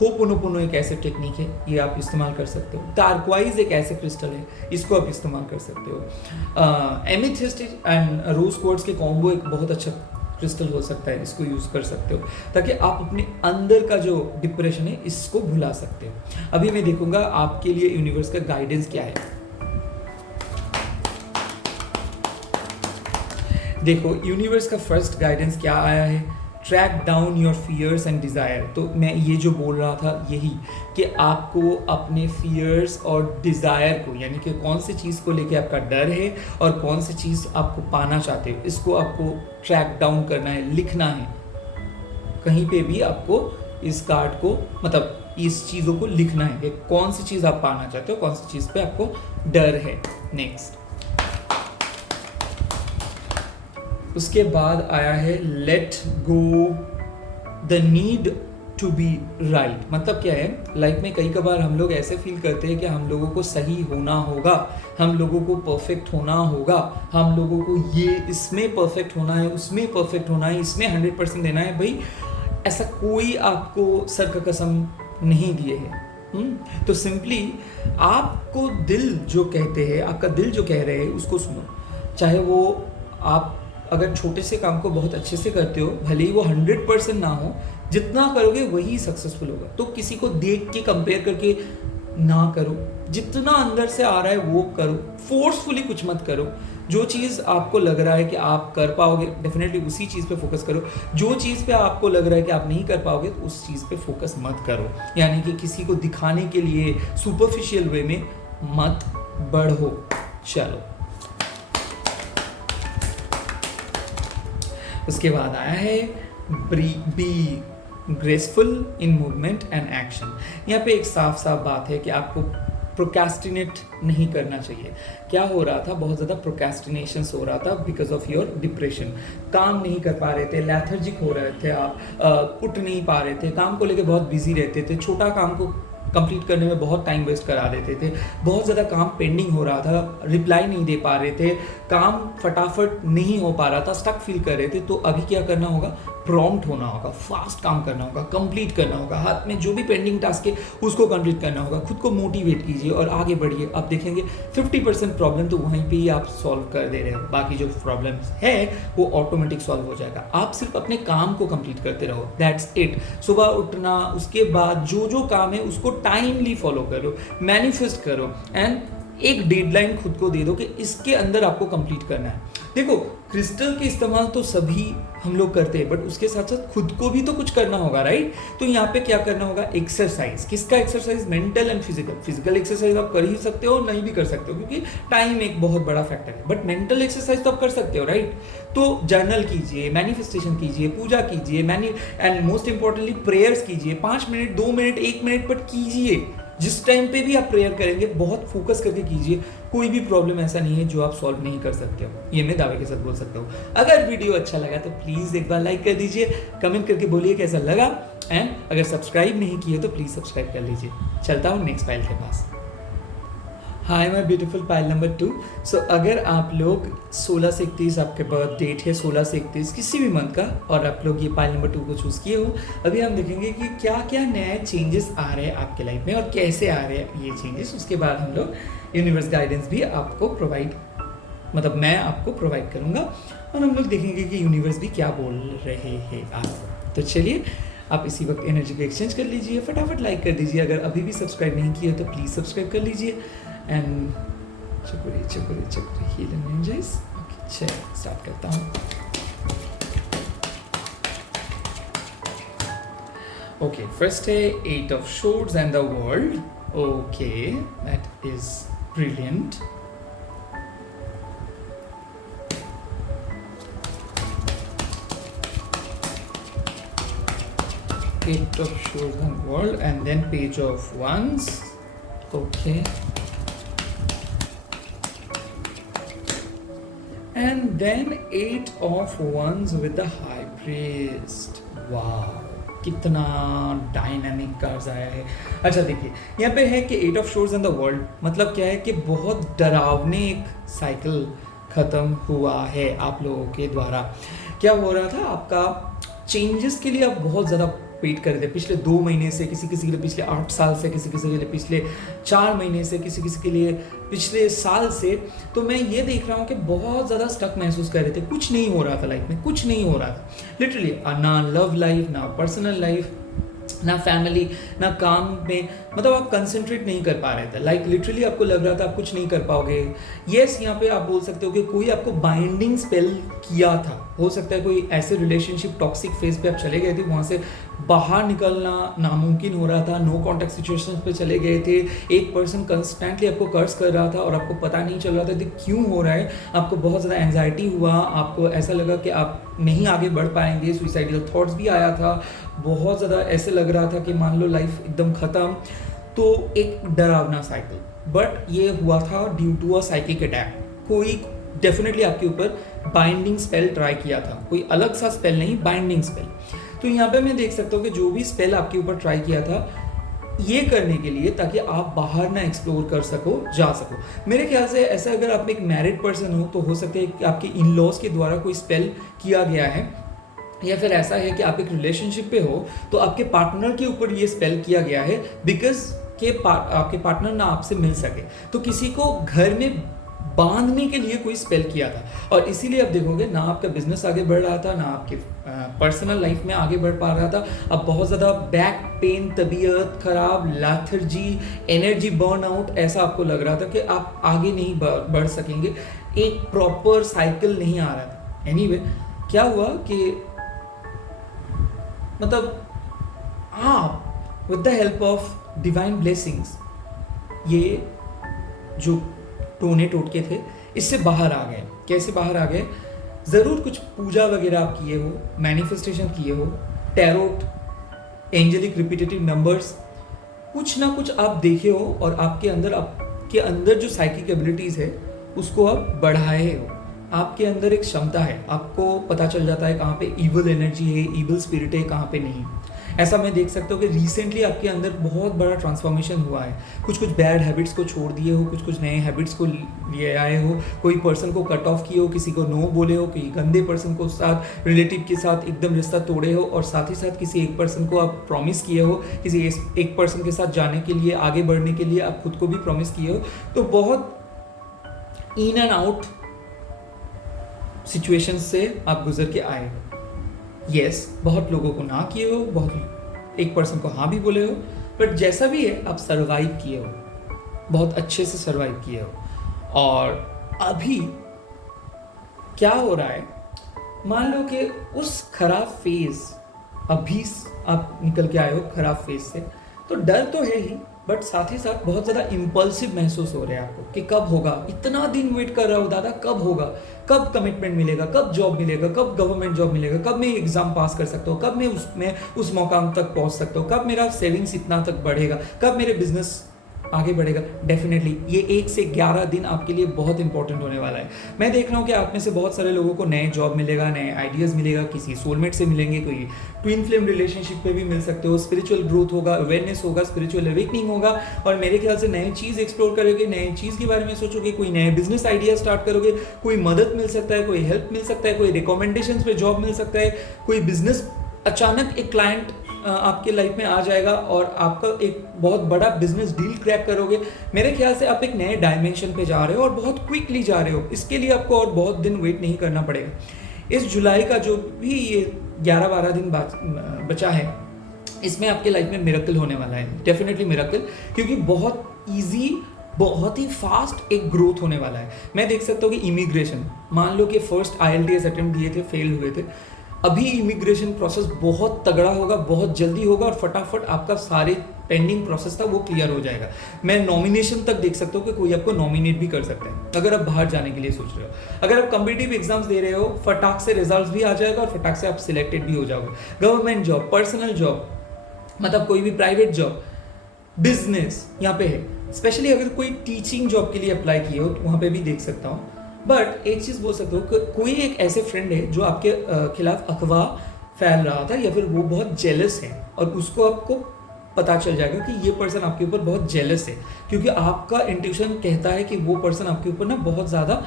होपोनोपोनो एक ऐसे टेक्निक है, ये आप इस्तेमाल कर सकते हो। टार्क्वाइज एक ऐसे क्रिस्टल है, इसको आप इस्तेमाल कर सकते हो। एमेथिस्ट एंड रोज क्वार्ट्ज के कॉम्बो एक बहुत अच्छा क्रिस्टल हो सकता है, इसको यूज़ कर सकते हो ताकि आप अपने अंदर का जो डिप्रेशन है इसको भुला सकते हो। अभी मैं देखूंगा आपके लिए यूनिवर्स का गाइडेंस क्या है। देखो, यूनिवर्स का फर्स्ट गाइडेंस क्या आया है? Track down your fears and desire. तो मैं ये जो बोल रहा था यही कि आपको अपने फियर्स और डिज़ायर को, यानी कि कौन सी चीज़ को लेके आपका डर है और कौन सी चीज़ आपको पाना चाहते हो, इसको आपको ट्रैक डाउन करना है, लिखना है। कहीं पे भी आपको इस कार्ड को, मतलब इस चीज़ों को लिखना है कि कौन सी चीज़ आप पाना चाहते हो, कौन सी चीज़ पे आपको डर है। नेक्स्ट, उसके बाद आया है let go the need to be right. मतलब क्या है, लाइफ में कई बार हम लोग ऐसे फील करते हैं कि हम लोगों को सही होना होगा, हम लोगों को परफेक्ट होना होगा, हम लोगों को ये इसमें परफेक्ट होना है, उसमें परफेक्ट होना है, इसमें 100% देना है। भाई ऐसा कोई आपको सर का कसम नहीं दिए है। तो सिंपली आपको दिल जो कहते हैं, आपका दिल जो कह रहे हैं उसको सुनो। चाहे वो आप अगर छोटे से काम को बहुत अच्छे से करते हो, भले ही वो 100% ना हो, जितना करोगे वही सक्सेसफुल होगा। तो किसी को देख के कंपेयर करके ना करो, जितना अंदर से आ रहा है वो करो, फोर्सफुली कुछ मत करो। जो चीज़ आपको लग रहा है कि आप कर पाओगे, डेफिनेटली उसी चीज़ पे फोकस करो। जो चीज़ पे आपको लग रहा है कि आप नहीं कर पाओगे, तो उस चीज़ पे फोकस मत करो। यानी कि किसी को दिखाने के लिए सुपरफिशियल वे में मत बढ़ो। चलो, उसके बाद आया है be graceful in movement and action. यहाँ पे एक साफ साफ बात है कि आपको प्रोक्रेस्टिनेट नहीं करना चाहिए। क्या हो रहा था, बहुत ज़्यादा प्रोक्रेस्टिनेशन हो रहा था बिकॉज ऑफ योर डिप्रेशन। काम नहीं कर पा रहे थे, लेथर्जिक हो रहे थे आप, उठ नहीं पा रहे थे, काम को लेके बहुत बिजी रहते थे, छोटा काम को कंप्लीट करने में बहुत टाइम वेस्ट करा देते थे, बहुत ज़्यादा काम पेंडिंग हो रहा था, रिप्लाई नहीं दे पा रहे थे, काम फटाफट नहीं हो पा रहा था, स्टक फील कर रहे थे। तो अभी क्या करना होगा, प्रॉम्प्ट होना होगा, फास्ट काम करना होगा, कंप्लीट करना होगा, हाथ में जो भी पेंडिंग टास्क है उसको कंप्लीट करना होगा। खुद को मोटिवेट कीजिए और आगे बढ़िए। आप देखेंगे 50% प्रॉब्लम तो वहीं पे ही आप सॉल्व कर दे रहे हो, बाकी जो प्रॉब्लम्स है वो ऑटोमेटिक सॉल्व हो जाएगा। आप सिर्फ अपने काम को कंप्लीट करते रहो, दैट्स इट। सुबह उठना, उसके बाद जो जो काम है उसको टाइमली फॉलो करो, मैनिफेस्ट करो एंड एक डेडलाइन खुद को दे दो कि इसके अंदर आपको कंप्लीट करना है। देखो, क्रिस्टल के इस्तेमाल तो सभी हम लोग करते हैं, बट उसके साथ साथ खुद को भी तो कुछ करना होगा, राइट? तो यहाँ पे क्या करना होगा? एक्सरसाइज। किसका exercise? Mental and physical. Physical exercise आप कर ही सकते हो, नहीं भी कर सकते हो, क्योंकि टाइम एक बहुत बड़ा फैक्टर है, बट मेंटल एक्सरसाइज तो आप कर सकते हो, राइट? तो जर्नल कीजिए, मैनिफेस्टेशन कीजिए, पूजा कीजिए, एंड मोस्ट इंपॉर्टेंटली प्रेयर्स कीजिए। 5 मिनट, 2 मिनट, 1 मिनट, बट कीजिए। जिस टाइम पे भी आप प्रेयर करेंगे बहुत फोकस करके कीजिए। कोई भी प्रॉब्लम ऐसा नहीं है जो आप सॉल्व नहीं कर सकते हो, ये मैं दावे के साथ बोल सकता हूँ। अगर वीडियो अच्छा लगा तो प्लीज़ एक बार लाइक कर दीजिए, कमेंट करके बोलिए कैसा लगा, एंड अगर सब्सक्राइब नहीं किए तो प्लीज़ सब्सक्राइब कर लीजिए। चलता हूँ नेक्स्ट फाइल के पास। Hi my beautiful pile number 2। So अगर आप लोग 16 से 31 आपके बर्थ डेट है, 16 से 31 किसी भी मंथ का, और आप लोग ये पाइल नंबर 2 को चूज़ किए हो, अभी हम देखेंगे कि क्या क्या नए चेंजेस आ रहे हैं आपके लाइफ में और कैसे आ रहे हैं ये चेंजेस। उसके बाद हम लोग यूनिवर्स गाइडेंस भी आपको प्रोवाइड, मतलब मैं आपको प्रोवाइड करूँगा, और हम लोग देखेंगे कि यूनिवर्स भी क्या बोल रहे हैं आपको। तो चलिए, आप इसी वक्त एनर्जी को एक्सचेंज कर लीजिए, फटाफट लाइक कर दीजिए। अगर अभी भी सब्सक्राइब नहीं किया तो प्लीज़ सब्सक्राइब कर लीजिए। एंड चकुरी हील एंड एनर्जाइज। ओके, चलिए स्टार्ट करता हूँ। ओके, फर्स्ट है 8 of swords and the world. Okay, that is brilliant. Eight of Swords and World, and then Page of Wands. Okay. And then 8 of Wands with the High Priest. Wow, कितना dynamic cards आया है। अच्छा देखिए, यहाँ पे है कि 8 of Swords and the World, मतलब क्या है कि बहुत डरावने एक साइकिल ख़त्म हुआ है आप लोगों के द्वारा। क्या हो रहा था? आपका चेंजेस के लिए आप बहुत ज़्यादा वेट कर रहे थे पिछले 2 महीने से, किसी किसी के लिए पिछले 8 साल से, किसी किसी के लिए पिछले 4 महीने से, किसी किसी के लिए पिछले साल से। तो मैं ये देख रहा हूँ कि बहुत ज़्यादा स्टक महसूस कर रहे थे, कुछ नहीं हो रहा था लाइफ में, कुछ नहीं हो रहा था लिटरली। ना लव लाइफ, ना पर्सनल लाइफ, ना फैमिली, ना काम में, मतलब आप कंसंट्रेट नहीं कर पा रहे थे। लाइक लिटरली आपको लग रहा था आप कुछ नहीं कर पाओगे। यस, यहाँ पे आप बोल सकते हो कि कोई आपको बाइंडिंग स्पेल किया था। हो सकता है कोई ऐसे रिलेशनशिप टॉक्सिक फेज पे आप चले गए थे, वहाँ से बाहर निकलना नामुमकिन हो रहा था, नो कॉन्टैक्ट सिचुएशंस पे चले गए थे। एक पर्सन कंस्टेंटली आपको कर्स कर रहा था और आपको पता नहीं चल रहा था कि क्यों हो रहा है। आपको बहुत ज़्यादा एंजाइटी हुआ, आपको ऐसा लगा कि आप नहीं आगे बढ़ पाएंगे, सुइसाइडल थॉट्स भी आया था, बहुत ज़्यादा ऐसे लग रहा था कि मान लो लाइफ एकदम ख़त्म। तो एक डरावना साइकिल, बट ये हुआ था due to a psychic attack. कोई डेफिनेटली आपके ऊपर बाइंडिंग स्पेल ट्राई किया था, कोई अलग सा स्पेल नहीं, बाइंडिंग स्पेल। तो यहाँ पे मैं देख सकता हूँ कि जो भी स्पेल आपके ऊपर ट्राई किया था, ये करने के लिए ताकि आप बाहर ना एक्सप्लोर कर सको, जा सको। मेरे ख्याल से ऐसा, अगर आप एक मैरिड पर्सन हो तो हो सकता है कि आपके इन लॉज के द्वारा कोई स्पेल किया गया है, या फिर ऐसा है कि आप एक रिलेशनशिप पे हो तो आपके पार्टनर के ऊपर ये स्पेल किया गया है बिकॉज आपके पार्टनर ना आपसे मिल सके। तो किसी को घर में बांधने के लिए कोई स्पेल किया था, और इसीलिए आप देखोगे ना आपका बिजनेस आगे बढ़ रहा था, ना आपके पर्सनल लाइफ में आगे बढ़ पा रहा था। अब बहुत ज़्यादा बैक पेन, तबीयत खराब, लैथर्जी, एनर्जी बर्नआउट, ऐसा आपको लग रहा था कि आप आगे नहीं बढ़ सकेंगे, एक प्रॉपर साइकिल नहीं आ रहा था। एनीवे, क्या हुआ कि मतलब आप with the help of divine blessings, ये जो टोने टोटके थे, इससे बाहर आ गए। कैसे बाहर आ गए? ज़रूर कुछ पूजा वगैरह आप किए हो, मैनिफेस्टेशन किए हो, टैरोट, एंजेलिक रिपीटेटिव नंबर्स, कुछ ना कुछ आप देखे हो, और आपके अंदर जो साइकिक एबिलिटीज़ है उसको आप बढ़ाए हो। आपके अंदर एक क्षमता है, आपको पता चल जाता है कहाँ पे इविल एनर्जी है, इविल स्पिरिट है, कहाँ पे नहीं। ऐसा मैं देख सकता हूँ कि रिसेंटली आपके अंदर बहुत बड़ा ट्रांसफॉर्मेशन हुआ है। कुछ बैड हैबिट्स को छोड़ दिए हो, कुछ नए हैबिट्स को लिए आए हो, कोई पर्सन को कट ऑफ किए हो, किसी को नो बोले हो, किसी गंदे पर्सन को साथ, रिलेटिव के साथ एकदम रिश्ता तोड़े हो, और साथ ही साथ किसी एक पर्सन को आप प्रॉमिस किए हो, किसी एक पर्सन के साथ जाने के लिए, आगे बढ़ने के लिए आप खुद को भी प्रॉमिस किए हो। तो बहुत इन एंड आउट सिचुएशन से आप गुजर के आए हो। यस, बहुत लोगों को ना किए हो, बहुत एक पर्सन को हाँ भी बोले हो, बट जैसा भी है आप सरवाइव किए हो, बहुत अच्छे से सरवाइव किए हो। और अभी क्या हो रहा है, मान लो कि उस खराब फेज अभी आप निकल के आए हो खराब फेज से, तो डर तो है ही, बट साथ ही साथ बहुत ज़्यादा इम्पल्सिव महसूस हो रहा है आपको कि कब होगा, इतना दिन वेट कर रहा हो दादा, कब होगा, कब कमिटमेंट मिलेगा, कब जॉब मिलेगा, कब गवर्नमेंट जॉब मिलेगा, कब मैं एग्जाम पास कर सकता हूँ, कब मैं उसमें उस मुकाम तक पहुँच सकता हूँ, कब मेरा सेविंग्स इतना तक बढ़ेगा, कब मेरे बिजनेस आगे बढ़ेगा। डेफिनेटली ये 1 से 11 दिन आपके लिए बहुत इंपॉर्टेंट होने वाला है। मैं देख रहा हूँ कि आप में से बहुत सारे लोगों को नए जॉब मिलेगा, नए आइडियाज़ मिलेगा, किसी सोलमेट से मिलेंगे, कोई ट्विन फ्लेम रिलेशनशिप पे भी मिल सकते हो, स्पिरिचुअल ग्रोथ होगा, अवेयरनेस होगा, स्पिरिचुअल अवेकनिंग होगा, और मेरे ख्याल से नई चीज़ एक्सप्लोर करोगे, नई चीज़ के बारे में सोचोगे, कोई नए बिजनेस आइडिया स्टार्ट करोगे, कोई मदद मिल सकता है, कोई हेल्प मिल सकता है, कोई रिकमेंडेशन पे जॉब मिल सकता है, कोई बिजनेस अचानक एक क्लाइंट आपके लाइफ में आ जाएगा और आपका एक बहुत बड़ा बिजनेस डील क्रैक करोगे। मेरे ख्याल से आप एक नए डायमेंशन पे जा रहे हो और बहुत क्विकली जा रहे हो। इसके लिए आपको और बहुत दिन वेट नहीं करना पड़ेगा। इस जुलाई का जो भी ये 11-12 दिन बचा है, इसमें आपके लाइफ में मिरेकल होने वाला है, डेफिनेटली मिरेकल, क्योंकि बहुत ईजी, बहुत ही फास्ट एक ग्रोथ होने वाला है। मैं देख सकता हूँ कि इमिग्रेशन, मान लो कि फर्स्ट IELTS अटेम्प्ट दिए थे, फेल हुए थे, अभी इमिग्रेशन प्रोसेस बहुत तगड़ा होगा, बहुत जल्दी होगा, और फटाफट आपका सारे पेंडिंग प्रोसेस था वो क्लियर हो जाएगा। मैं नॉमिनेशन तक देख सकता हूँ कि कोई आपको नॉमिनेट भी कर सकता है अगर आप बाहर जाने के लिए सोच रहे हो। अगर आप कॉम्पिटिटिव एग्जाम्स दे रहे हो, फटाक से रिजल्ट भी आ जाएगा और फटाक से आप सिलेक्टेड भी हो जाओगे। गवर्नमेंट जॉब, पर्सनल जॉब, मतलब कोई भी प्राइवेट जॉब, बिजनेस यहाँ पे है। स्पेशली अगर कोई टीचिंग जॉब के लिए अप्लाई किए हो तो वहाँ पे भी देख सकता हूँ। बट एक चीज़ बोल सकते हो कि कोई एक ऐसे फ्रेंड है जो आपके खिलाफ अफवाह फैल रहा था, या फिर वो बहुत जेलस है, और उसको आपको पता चल जाएगा कि ये पर्सन आपके ऊपर बहुत जेलस है, क्योंकि आपका इंट्यूशन कहता है कि वो पर्सन आपके ऊपर ना बहुत ज़्यादा,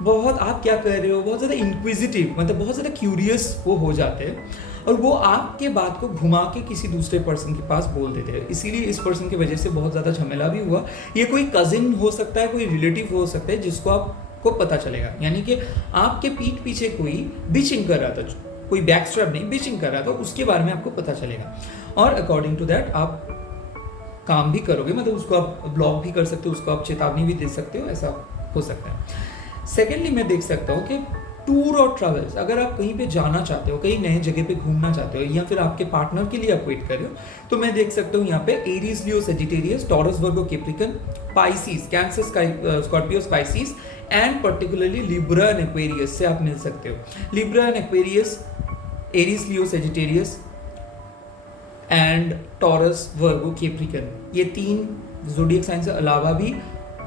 बहुत आप क्या कर रहे हो, बहुत ज़्यादा इंक्विजिटिव, मतलब बहुत ज़्यादा क्यूरियस वो हो जाते हैं, और वो आपके बात को घुमा के किसी दूसरे पर्सन के पास बोल देते हैं। इसीलिए इस पर्सन की वजह से बहुत ज़्यादा झमेला भी हुआ। ये कोई कजिन हो सकता है, कोई रिलेटिव हो सकता है, जिसको आपको पता चलेगा, यानी कि आपके पीठ पीछे कोई बिचिंग कर रहा था, कोई बैकस्ट्रैप नहीं, बिचिंग कर रहा था, उसके बारे में आपको पता चलेगा, और अकॉर्डिंग टू दैट आप काम भी करोगे, मतलब उसको आप ब्लॉक भी कर सकते हो, उसको आप चेतावनी भी दे सकते हो, ऐसा हो सकता है। सेकेंडली मैं देख सकता हूँ कि टूर और ट्रैवल्स, अगर आप कहीं पे जाना चाहते हो, कहीं नए जगह पे घूमना चाहते हो, या फिर आपके पार्टनर के लिए आप वेट कर रहे हो, तो मैं देख सकता हूँ यहाँ पे Aries, Leo, Sagittarius, Taurus, Virgo, Capricorn, Pisces, Cancer, Scorpio, Pisces, and particularly Libra and Aquarius से आप मिल सकते हो। Libra and Aquarius, Aries, Leo, Sagittarius and Taurus, Virgo, Capricorn, ये 3 ज़ोडिएक साइन से अलावा भी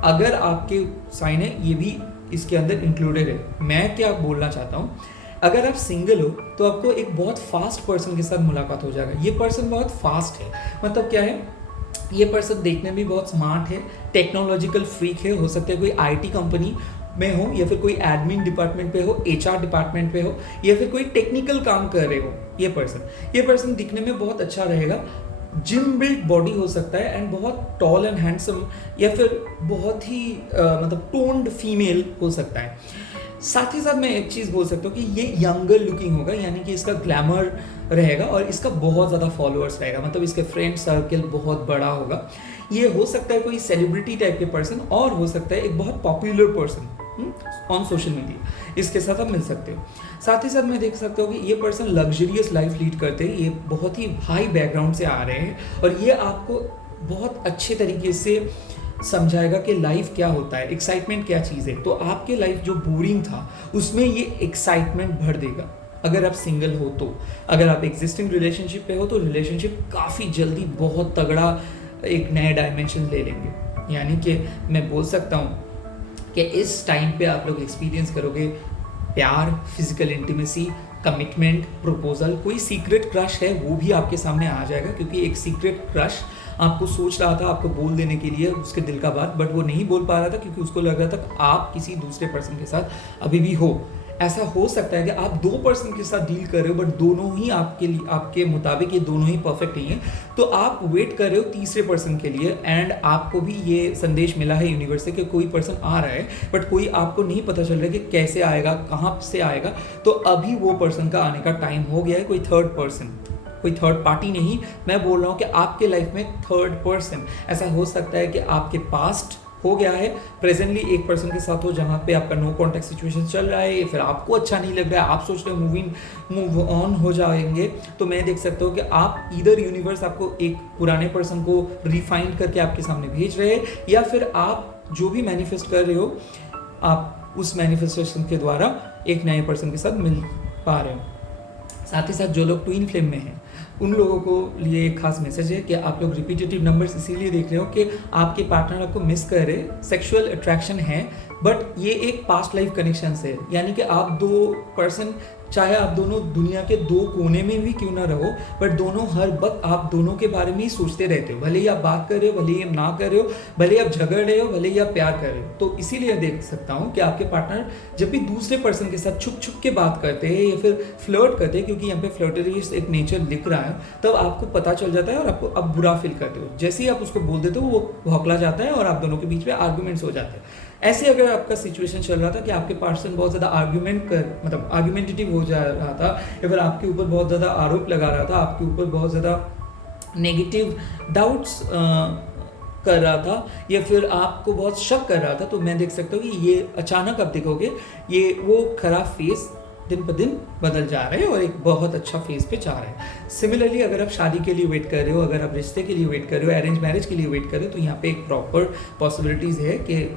अगर आपके साइन है, ये भी इसके अंदर इंक्लूडेड है। मैं क्या बोलना चाहता हूँ, अगर आप सिंगल हो तो आपको एक बहुत फास्ट पर्सन के साथ मुलाकात हो जाएगा। ये पर्सन बहुत फास्ट है, मतलब क्या है, ये पर्सन देखने में भी बहुत स्मार्ट है, टेक्नोलॉजिकल फ्रीक है, हो सकता है कोई IT कंपनी में हो, या फिर कोई एडमिन डिपार्टमेंट पे हो, HR डिपार्टमेंट पे हो, या फिर कोई टेक्निकल काम कर रहे हो। ये पर्सन दिखने में बहुत अच्छा रहेगा, जिम बिल्ड बॉडी हो सकता है, एंड बहुत टॉल एंड हैंडसम, या फिर बहुत ही मतलब टोन्ड फीमेल हो सकता है। साथ ही साथ मैं एक चीज़ बोल सकता हूँ कि ये यंगर लुकिंग होगा, यानी कि इसका ग्लैमर रहेगा और इसका बहुत ज़्यादा फॉलोअर्स रहेगा, मतलब इसके फ्रेंड सर्कल बहुत बड़ा होगा। ये हो सकता है कोई सेलिब्रिटी टाइप के पर्सन, और हो सकता है एक बहुत popular person on social media, इसके साथ आप मिल सकते हो। साथ ही साथ मैं देख सकता हूँ कि ये पर्सन लग्जरियस लाइफ लीड करते हैं, ये बहुत ही हाई बैकग्राउंड से आ रहे हैं, और ये आपको बहुत अच्छे तरीके से समझाएगा कि लाइफ क्या होता है, एक्साइटमेंट क्या चीज़ है। तो आपके लाइफ जो बोरिंग था उसमें ये एक्साइटमेंट भर देगा। अगर आप सिंगल हो तो, अगर आप एग्जिस्टिंग रिलेशनशिप पे हो तो रिलेशनशिप काफ़ी जल्दी बहुत तगड़ा एक नया डायमेंशन ले लेंगे। यानी कि मैं बोल सकता हूँ कि इस टाइम पे आप लोग एक्सपीरियंस करोगे प्यार, फिजिकल इंटीमेसी, कमिटमेंट, प्रपोजल, कोई सीक्रेट क्रश है वो भी आपके सामने आ जाएगा, क्योंकि एक सीक्रेट क्रश आपको सोच रहा था आपको बोल देने के लिए उसके दिल का बात, बट वो नहीं बोल पा रहा था क्योंकि उसको लग रहा था कि आप किसी दूसरे पर्सन के साथ अभी भी हो। ऐसा हो सकता है कि आप 2 पर्सन के साथ डील कर रहे हो, बट दोनों ही आपके लिए, आपके मुताबिक ये दोनों ही परफेक्ट नहीं है, तो आप वेट कर रहे हो तीसरे पर्सन के लिए, एंड आपको भी ये संदेश मिला है यूनिवर्स से कि कोई पर्सन आ रहा है, बट कोई आपको नहीं पता चल रहा है कि कैसे आएगा, कहाँ से आएगा। तो अभी वो पर्सन का आने का टाइम हो गया है। कोई थर्ड पर्सन, कोई थर्ड पार्टी नहीं, मैं बोल रहा हूँ कि आपके लाइफ में थर्ड पर्सन, ऐसा हो सकता है कि आपके पास्ट हो गया है, प्रेजेंटली एक पर्सन के साथ हो जहाँ पे आपका नो कॉन्टैक्ट सिचुएशन चल रहा है, या फिर आपको अच्छा नहीं लग रहा है, आप सोच रहे हो मूव ऑन हो जाएंगे, तो मैं देख सकता हूँ कि आप इधर यूनिवर्स आपको एक पुराने पर्सन को रिफाइंड करके आपके सामने भेज रहे हैं, या फिर आप जो भी मैनिफेस्ट कर रहे हो आप उस मैनिफेस्टेशन के द्वारा एक नए पर्सन के साथ मिल पा रहे हो। साथ ही साथ जो लोग ट्विन फ्लेम में हैं उन लोगों को लिए एक खास मैसेज है कि आप लोग रिपीटेटिव नंबर्स इसीलिए देख रहे हो कि आपके पार्टनर आपको मिस कर रहे, सेक्सुअल अट्रैक्शन है, बट ये एक पास्ट लाइफ कनेक्शन है, यानी कि आप दो पर्सन, चाहे आप दोनों दुनिया के दो कोने में भी क्यों ना रहो, बट दोनों हर वक्त आप दोनों के बारे में ही सोचते रहते हो, भले ही आप बात कर रहे हो, भले ही आप ना कर रहे हो, भले ही आप झगड़ रहे हो, भले ही आप प्यार कर रहे हो। तो इसीलिए देख सकता हूँ कि आपके पार्टनर जब भी दूसरे पर्सन के साथ छुप छुप के बात करते हैं या फिर फ्लर्ट करते हैं, क्योंकि यहाँ पे फ्लर्टरी एक नेचर दिख रहा है, तब आपको पता चल जाता है और आपको अब बुरा फील करते हो। जैसे ही आप उसको बोल देते हो वो भौंकला जाता है और आप दोनों के बीच में आर्गूमेंट्स हो जाते हैं। ऐसे अगर आपका सिचुएशन चल रहा था कि आपके पर्सन बहुत ज़्यादा मतलब आर्ग्यूमेंटेटिव हो जा रहा था, या फिर आपके ऊपर बहुत ज़्यादा आरोप लगा रहा था, आपके ऊपर बहुत ज़्यादा नेगेटिव डाउट्स कर रहा था, या फिर आपको बहुत शक कर रहा था, तो मैं देख सकता हूँ कि ये अचानक आप देखोगे ये वो खराब फेस दिन पर दिन बदल जा रहे हैं और एक बहुत अच्छा फेज पे जा रहे हैं। सिमिलरली अगर आप शादी के लिए वेट कर रहे हो, अगर आप रिश्ते के लिए वेट कर रहे हो, अरेंज मैरिज के लिए वेट कर रहे हो, तो यहाँ पे एक प्रॉपर पॉसिबिलिटीज़ है कि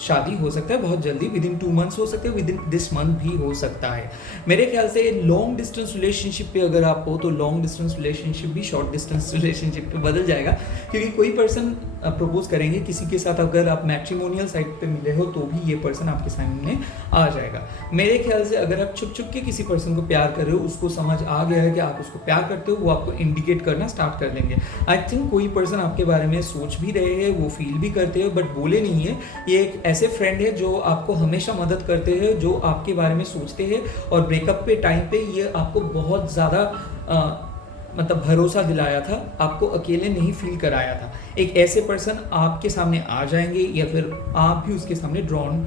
शादी हो सकता है बहुत जल्दी, विद इन 2 months हो सकते हैं, विद इन दिस मंथ भी हो सकता है। मेरे ख्याल से लॉन्ग डिस्टेंस रिलेशनशिप पे अगर आप हो तो लॉन्ग डिस्टेंस रिलेशनशिप भी शॉर्ट डिस्टेंस रिलेशनशिप पे बदल जाएगा, क्योंकि कोई पर्सन प्रपोज करेंगे किसी के साथ, अगर आप मैट्रिमोनियल साइट पे मिले हो तो भी ये पर्सन आपके सामने आ जाएगा। मेरे ख्याल से अगर आप छुप छुप के किसी पर्सन को प्यार कर रहे हो, उसको समझ आ गया है कि आप उसको प्यार करते हो, वो आपको इंडिकेट करना स्टार्ट कर देंगे। आई थिंक कोई पर्सन आपके बारे में सोच भी रहे हैं, वो फील भी करते हैं बट बोले नहीं है। ये एक ऐसे फ्रेंड है जो आपको हमेशा मदद करते हैं, जो आपके बारे में सोचते हैं, और ब्रेकअप पे टाइम पे ये आपको बहुत ज़्यादा मतलब भरोसा दिलाया था, आपको अकेले नहीं फील कराया था। एक ऐसे पर्सन आपके सामने आ जाएंगे या फिर आप भी उसके सामने ड्रॉन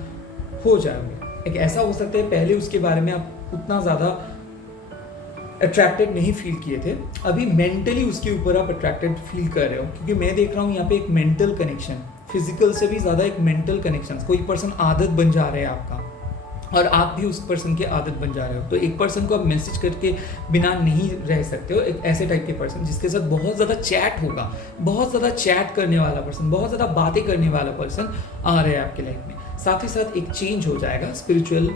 हो जाओगे। एक ऐसा हो सकता है पहले उसके बारे में आप उतना ज़्यादा अट्रैक्टेड नहीं फील किए थे, अभी मेंटली उसके ऊपर आप अट्रैक्टेड फील कर रहे हो, क्योंकि मैं देख रहा हूँ यहाँ पे एक मेंटल कनेक्शन, फिजिकल से भी ज़्यादा एक मेंटल कनेक्शन। कोई पर्सन आदत बन जा रहे हैं आपका और आप भी उस पर्सन के आदत बन जा रहे हो, तो एक पर्सन को आप मैसेज करके बिना नहीं रह सकते हो। एक ऐसे टाइप के पर्सन जिसके साथ बहुत ज़्यादा चैट होगा, बहुत ज़्यादा चैट करने वाला पर्सन, बहुत ज़्यादा बातें करने वाला पर्सन आ रहे हैं आपके लाइफ में। साथ ही साथ एक चेंज हो जाएगा स्पिरिचुअल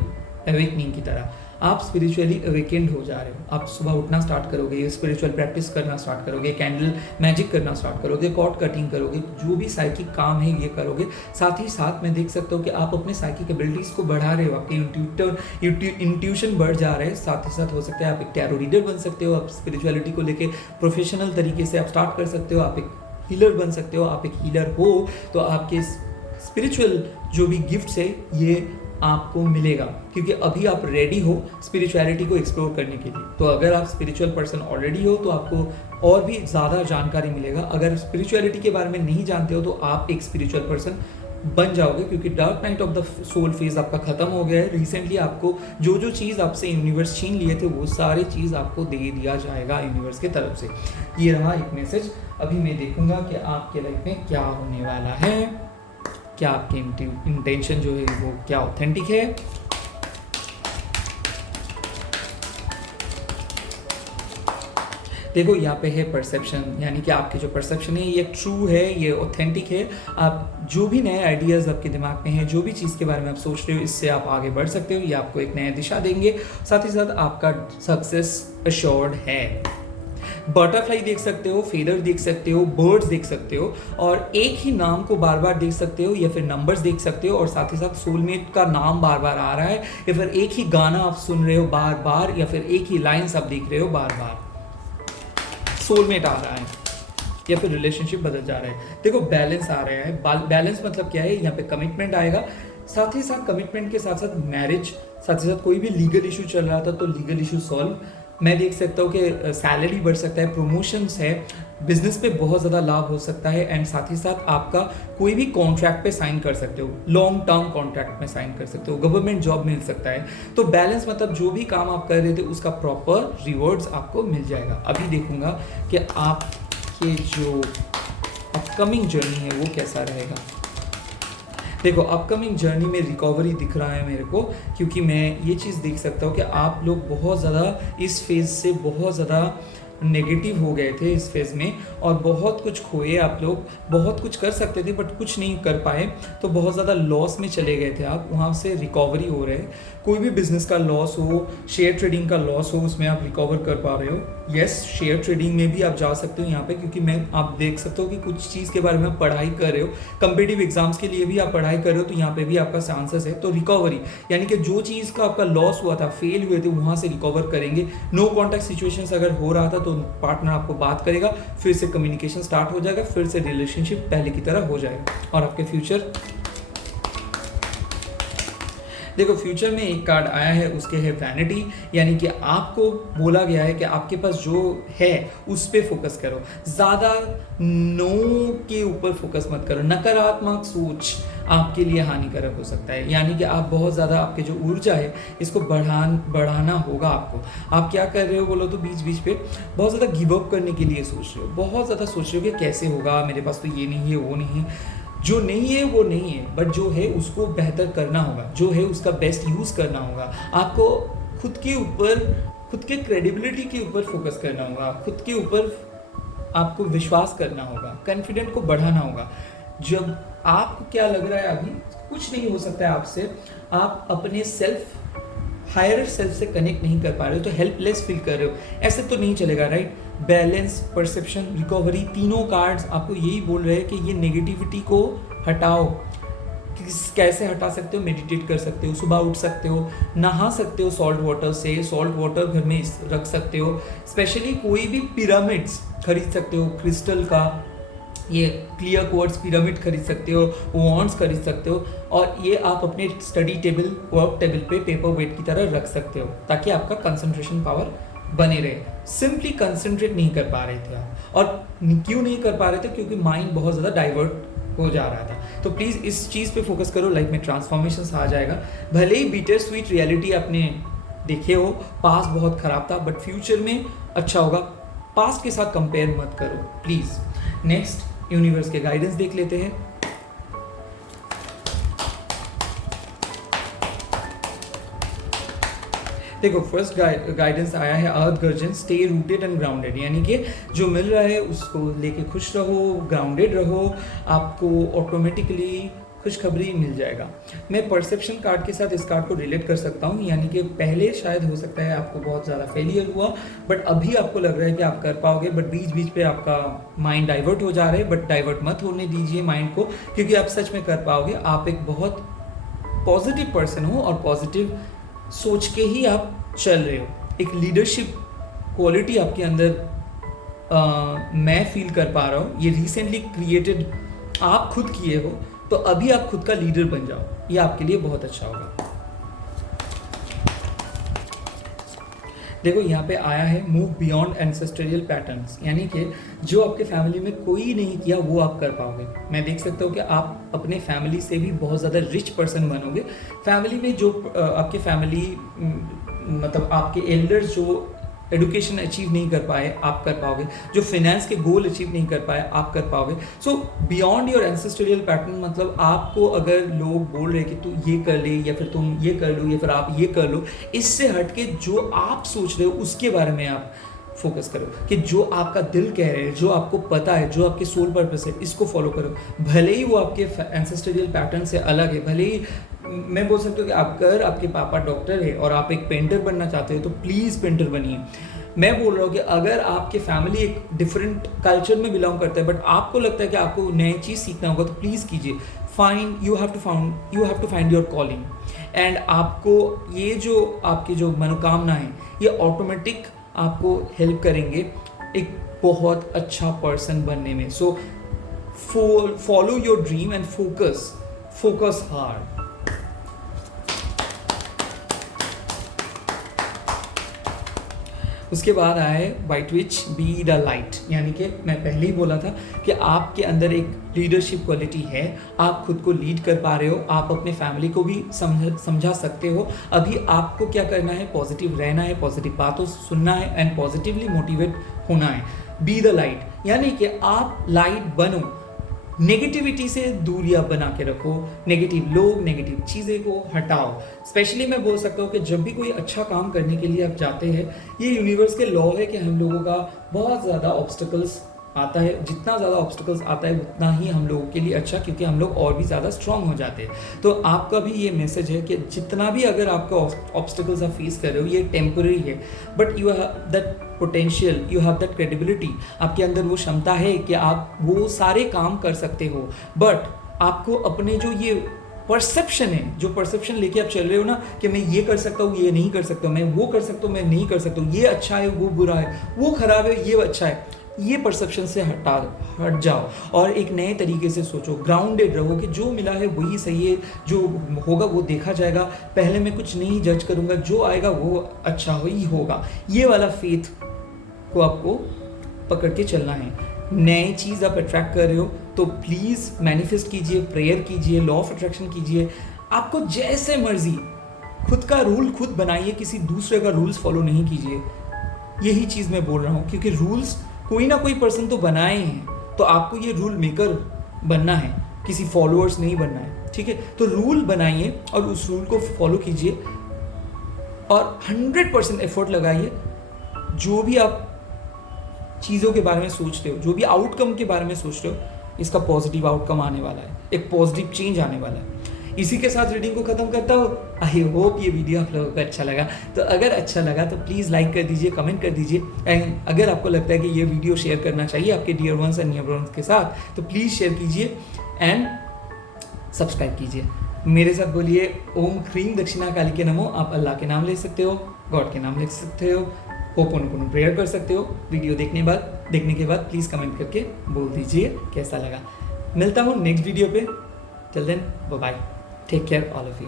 अवेकनिंग की तरह, आप स्पिरिचुअली अवेकेंड हो जा रहे हो। आप सुबह उठना स्टार्ट करोगे, स्पिरिचुअल प्रैक्टिस करना स्टार्ट करोगे, कैंडल मैजिक करना स्टार्ट करोगे, कॉर्ड कटिंग करोगे, जो भी साइकिक काम है ये करोगे। साथ ही साथ मैं देख सकता हूँ कि आप अपने साइकिक एबिलिटीज़ को बढ़ा रहे हो, आपके इंट्यूशन बढ़ जा रहे हैं। साथ ही साथ हो सकता है आप एक टैरो रीडर बन सकते हो, आप स्पिरिचुअलिटी को लेके प्रोफेशनल तरीके से आप स्टार्ट कर सकते हो, आप एक हीलर बन सकते हो। आप एक हीलर हो तो आपके स्पिरिचुअल जो भी गिफ्ट्स है ये आपको मिलेगा, क्योंकि अभी आप रेडी हो स्पिरिचुअलिटी को एक्सप्लोर करने के लिए। तो अगर आप स्पिरिचुअल पर्सन ऑलरेडी हो तो आपको और भी ज़्यादा जानकारी मिलेगा। अगर स्पिरिचुअलिटी के बारे में नहीं जानते हो तो आप एक स्पिरिचुअल पर्सन बन जाओगे, क्योंकि dark night of the soul phase आपका खत्म हो गया है। रिसेंटली आपको जो जो चीज़ आपसे यूनिवर्स छीन लिए थे वो सारी चीज़ आपको दे दिया जाएगा यूनिवर्स की तरफ से। ये रहा एक मैसेज। अभी मैं देखूंगा कि आपके लाइफ में क्या होने वाला है, क्या आपके इंटेंशन जो है वो क्या ऑथेंटिक है। देखो यहाँ पे है परसेप्शन, यानी कि आपके जो परसेप्शन है ये ट्रू है, ये ऑथेंटिक है। आप जो भी नए आइडियाज़ आपके दिमाग में हैं, जो भी चीज़ के बारे में आप सोच रहे हो, इससे आप आगे बढ़ सकते हो, ये आपको एक नया दिशा देंगे। साथ ही साथ आपका सक्सेस अश्योर्ड है। बटरफ्लाई देख सकते हो, फेदर देख सकते हो, बर्ड्स देख सकते हो, और एक ही नाम को बार बार देख सकते हो, या फिर नंबर्स देख सकते हो, और साथ ही साथ सोलमेट का नाम बार बार आ रहा है, या फिर एक ही गाना आप सुन रहे हो बार बार, या फिर एक ही लाइन्स आप देख रहे हो बार बार। सोलमेट आ रहा है या फिर रिलेशनशिप बदल जा रहा है। देखो बैलेंस आ रहा है। बैलेंस मतलब क्या है, यहाँ पे कमिटमेंट आएगा, साथ ही साथ कमिटमेंट के साथ साथ मैरिज, साथ ही साथ कोई भी लीगल इशू चल रहा था तो लीगल इशू सॉल्व। मैं देख सकता हूँ कि सैलरी बढ़ सकता है, प्रमोशंस है, बिजनेस पे बहुत ज़्यादा लाभ हो सकता है, एंड साथ ही साथ आपका कोई भी कॉन्ट्रैक्ट पे साइन कर सकते हो, लॉन्ग टर्म कॉन्ट्रैक्ट में साइन कर सकते हो, गवर्नमेंट जॉब मिल सकता है। तो बैलेंस मतलब जो भी काम आप कर रहे थे उसका प्रॉपर रिवॉर्ड्स आपको मिल जाएगा। अभी देखूंगा कि आपके जो अपकमिंग जर्नी है वो कैसा रहेगा। देखो अपकमिंग जर्नी में रिकवरी दिख रहा है मेरे को, क्योंकि मैं ये चीज़ देख सकता हूँ कि आप लोग बहुत ज़्यादा इस फेज़ से बहुत ज़्यादा नेगेटिव हो गए थे इस फेज़ में, और बहुत कुछ खोए आप लोग, बहुत कुछ कर सकते थे बट कुछ नहीं कर पाए, तो बहुत ज़्यादा लॉस में चले गए थे आप, वहाँ से रिकवरी हो रहे हैं। कोई भी बिजनेस का लॉस हो, शेयर ट्रेडिंग का लॉस हो, उसमें आप रिकवर कर पा रहे हो। यस, शेयर ट्रेडिंग में भी आप जा सकते हो यहाँ पे, क्योंकि मैं आप देख सकते हो कि कुछ चीज़ के बारे में आप पढ़ाई कर रहे हो, कम्पिटिटिव एग्जाम्स के लिए भी आप पढ़ाई कर रहे हो, तो यहाँ पे भी आपका चांसेस है। तो रिकवरी यानी कि जो चीज़ का आपका लॉस हुआ था, फेल हुए थे, वहाँ से रिकवर करेंगे। नो कॉन्टैक्ट सिचुएशंस अगर हो रहा था तो पार्टनर आपको बात करेगा, फिर से कम्युनिकेशन स्टार्ट हो जाएगा, फिर से रिलेशनशिप पहले की तरह हो जाएगा। और आपके फ्यूचर, देखो फ्यूचर में एक कार्ड आया है, उसके है वैनिटी, यानी कि आपको बोला गया है कि आपके पास जो है उस पर फोकस करो, ज़्यादा नो के ऊपर फोकस मत करो। नकारात्मक सोच आपके लिए हानिकारक हो सकता है, यानी कि आप बहुत ज़्यादा, आपके जो ऊर्जा है इसको बढ़ाना होगा आपको। आप क्या कर रहे हो बोलो तो बीच बीच पे बहुत ज़्यादा गिव अप करने के लिए सोच रहे हो, बहुत ज़्यादा सोच रहे हो कि कैसे होगा, मेरे पास तो ये नहीं है, वो नहीं है। जो नहीं है वो नहीं है, बट जो है उसको बेहतर करना होगा, जो है उसका बेस्ट यूज़ करना होगा। आपको खुद के ऊपर, खुद के क्रेडिबिलिटी के ऊपर फोकस करना होगा, खुद के ऊपर आपको विश्वास करना होगा, कॉन्फिडेंट को बढ़ाना होगा। जब आपको क्या लग रहा है अभी कुछ नहीं हो सकता है आपसे, आप अपने हायर सेल्फ से कनेक्ट नहीं कर पा रहे हो, तो हेल्पलेस फील कर रहे हो, ऐसे तो नहीं चलेगा, राइट। बैलेंस, परसेप्शन, रिकवरी, तीनों कार्ड्स आपको यही बोल रहे हैं कि ये नेगेटिविटी को हटाओ। कैसे हटा सकते हो? मेडिटेट कर सकते हो, सुबह उठ सकते हो, नहा सकते हो सॉल्ट वाटर से, सॉल्ट वाटर घर में रख सकते हो। स्पेशली कोई भी पिरामिड्स खरीद सकते हो, क्रिस्टल का, ये क्लियर क्वार्ट्ज पिरामिड खरीद सकते हो, वॉन्ड्स खरीद सकते हो, और ये आप अपने स्टडी टेबल, वर्क टेबल पे पेपर वेट की तरह रख सकते हो, ताकि आपका कंसंट्रेशन पावर बने रहे। सिंपली कंसंट्रेट नहीं कर पा रहे थे आप, और क्यों नहीं कर पा रहे थे? क्योंकि माइंड बहुत ज़्यादा डाइवर्ट हो जा रहा था। तो प्लीज़ इस चीज़ पे फोकस करो, लाइफ में ट्रांसफॉर्मेशन आ जाएगा। भले ही बीटर स्वीट रियलिटी आपने देखे हो, पास्ट बहुत ख़राब था बट फ्यूचर में अच्छा होगा। पास्ट के साथ कंपेयर मत करो प्लीज़। नेक्स्ट यूनिवर्स के गाइडेंस देख लेते हैं। देखो फर्स्ट गाइडेंस आया है अर्थ गर्जन, स्टे रूटेड एंड ग्राउंडेड, यानी कि जो मिल रहा है उसको लेके खुश रहो, ग्राउंडेड रहो, आपको ऑटोमेटिकली खुशखबरी मिल जाएगा। मैं परसेप्शन कार्ड के साथ इस कार्ड को रिलेट कर सकता हूँ, यानी कि पहले शायद हो सकता है आपको बहुत ज़्यादा फेलियर हुआ, बट अभी आपको लग रहा है कि आप कर पाओगे, बट बीच बीच पे आपका माइंड डाइवर्ट हो जा रहा है, बट डाइवर्ट मत होने दीजिए माइंड को, क्योंकि आप सच में कर पाओगे। आप एक बहुत पॉजिटिव पर्सन हो, और पॉजिटिव सोच के ही आप चल रहे हो। एक लीडरशिप क्वालिटी आपके अंदर मैं फील कर पा रहा हूँ, ये रिसेंटली क्रिएटेड आप खुद किए हो, तो अभी आप खुद का लीडर बन जाओ, ये आपके लिए बहुत अच्छा होगा। देखो यहाँ पे आया है मूव बियॉन्ड एंसेस्टोरियल पैटर्न्स, यानी कि जो आपके फैमिली में कोई नहीं किया वो आप कर पाओगे। मैं देख सकता हूँ कि आप अपने फैमिली से भी बहुत ज़्यादा रिच पर्सन बनोगे। फैमिली में जो आपके फैमिली मतलब आपके एल्डर्स जो एडुकेशन अचीव नहीं कर पाए, आप कर पाओगे। जो फाइनेंस के गोल अचीव नहीं कर पाए, आप कर पाओगे। सो बियॉन्ड योर एंसेस्टोरियल पैटर्न, मतलब आपको अगर लोग बोल रहे कि तू ये कर ले, या फिर तुम ये कर लो, या फिर आप ये कर लो, इससे हटके जो आप सोच रहे हो उसके बारे में आप फोकस करो, कि जो आपका दिल कह रहे हैं, जो आपको पता है, जो आपके सोल पर्पस है, इसको फॉलो करो। भले ही वो आपके एंसेस्टोरियल पैटर्न से अलग है, भले ही मैं बोल सकता हूँ कि अगर आपके पापा डॉक्टर है और आप एक पेंटर बनना चाहते हो तो प्लीज़ पेंटर बनिए। मैं बोल रहा हूँ कि अगर आपके फैमिली एक डिफरेंट कल्चर में बिलोंग करता है, बट आपको लगता है कि आपको नई चीज़ सीखना होगा, तो प्लीज़ कीजिए। You have to find your calling, and आपको ये जो आपकी जो मनोकामना है, ये ऑटोमेटिक आपको हेल्प करेंगे एक बहुत अच्छा पर्सन बनने में। So follow your dream and focus hard. उसके बाद आए bite which be the light, यानी कि मैं पहले ही बोला था कि आपके अंदर एक लीडरशिप क्वालिटी है, आप खुद को लीड कर पा रहे हो, आप अपने फैमिली को भी समझा सकते हो। अभी आपको क्या करना है? पॉजिटिव रहना है, पॉजिटिव बातों सुनना है, एंड पॉजिटिवली मोटिवेट होना है। बी द लाइट, यानी कि आप लाइट बनो। नेगेटिविटी से दूरियां बना के रखो, नेगेटिव लोग, नेगेटिव चीज़ें को हटाओ। स्पेशली मैं बोल सकता हूँ कि जब भी कोई अच्छा काम करने के लिए आप जाते हैं, ये यूनिवर्स के लॉ है कि हम लोगों का बहुत ज़्यादा ऑब्स्टिकल्स आता है, जितना ज़्यादा ऑब्स्टिकल्स आता है उतना ही हम लोगों के लिए अच्छा, क्योंकि हम लोग और भी ज़्यादा स्ट्रांग हो जाते हैं। तो आपका भी ये मैसेज है कि जितना भी अगर आपका ऑब्स्टिकल्स आप फेस कर रहे हो, ये टेम्पररी है, but you have that potential, you have that credibility, आपके अंदर वो क्षमता है कि आप वो सारे काम कर सकते हो। बट आपको अपने जो ये परसेप्शन है, जो परसेप्शन लेके आप चल रहे हो ना कि मैं ये कर सकता हूँ, ये नहीं कर सकता, मैं वो कर सकता हूँ, मैं नहीं कर सकता हूँ, ये अच्छा है, वो बुरा है, वो खराब है, ये अच्छा है, ये परसेप्शन से हट जाओ और एक नए तरीके से सोचो, ग्राउंडेड रहो कि जो मिला है वही सही है, जो होगा वो देखा जाएगा, पहले मैं कुछ नहीं जज करूँगा, जो आएगा वो अच्छा ही होगा। ये वाला फेथ को आपको पकड़ के चलना है। नई चीज़ आप अट्रैक्ट कर रहे हो तो प्लीज़ मैनिफेस्ट कीजिए, प्रेयर कीजिए, लॉ ऑफ अट्रैक्शन कीजिए, आपको जैसे मर्जी खुद का रूल खुद बनाइए, किसी दूसरे का रूल्स फॉलो नहीं कीजिए। यही चीज़ मैं बोल रहा हूँ, क्योंकि रूल्स कोई ना कोई पर्सन तो बनाए हैं, तो आपको ये रूल मेकर बनना है, किसी फॉलोअर्स नहीं बनना है, ठीक है। तो रूल बनाइए और उस रूल को फॉलो कीजिए और 100% एफर्ट लगाइए। जो भी आप चीज़ों के बारे में सोच रहे हो, जो भी आउटकम के बारे में सोच रहे हो, इसका पॉजिटिव आउटकम आने वाला है, एक पॉजिटिव चेंज आने वाला है। इसी के साथ रीडिंग को ख़त्म करता हूँ। आई होप ये वीडियो आप लोगों को अच्छा लगा। तो अगर अच्छा लगा तो प्लीज़ लाइक कर दीजिए, कमेंट कर दीजिए, एंड अगर आपको लगता है कि ये वीडियो शेयर करना चाहिए आपके dear ones and near ones के साथ, तो प्लीज़ शेयर कीजिए एंड सब्सक्राइब कीजिए। मेरे साथ बोलिए ओम ह्रीम दक्षिणा काली के नमो। आप अल्लाह के नाम ले सकते हो, गॉड के नाम ले सकते हो, होपोनोपोनो प्रेयर कर सकते हो। वीडियो देखने के बाद प्लीज़ कमेंट करके बोल दीजिए कैसा लगा। मिलता हूँ नेक्स्ट वीडियो पे। Till then bye bye, take care all of you.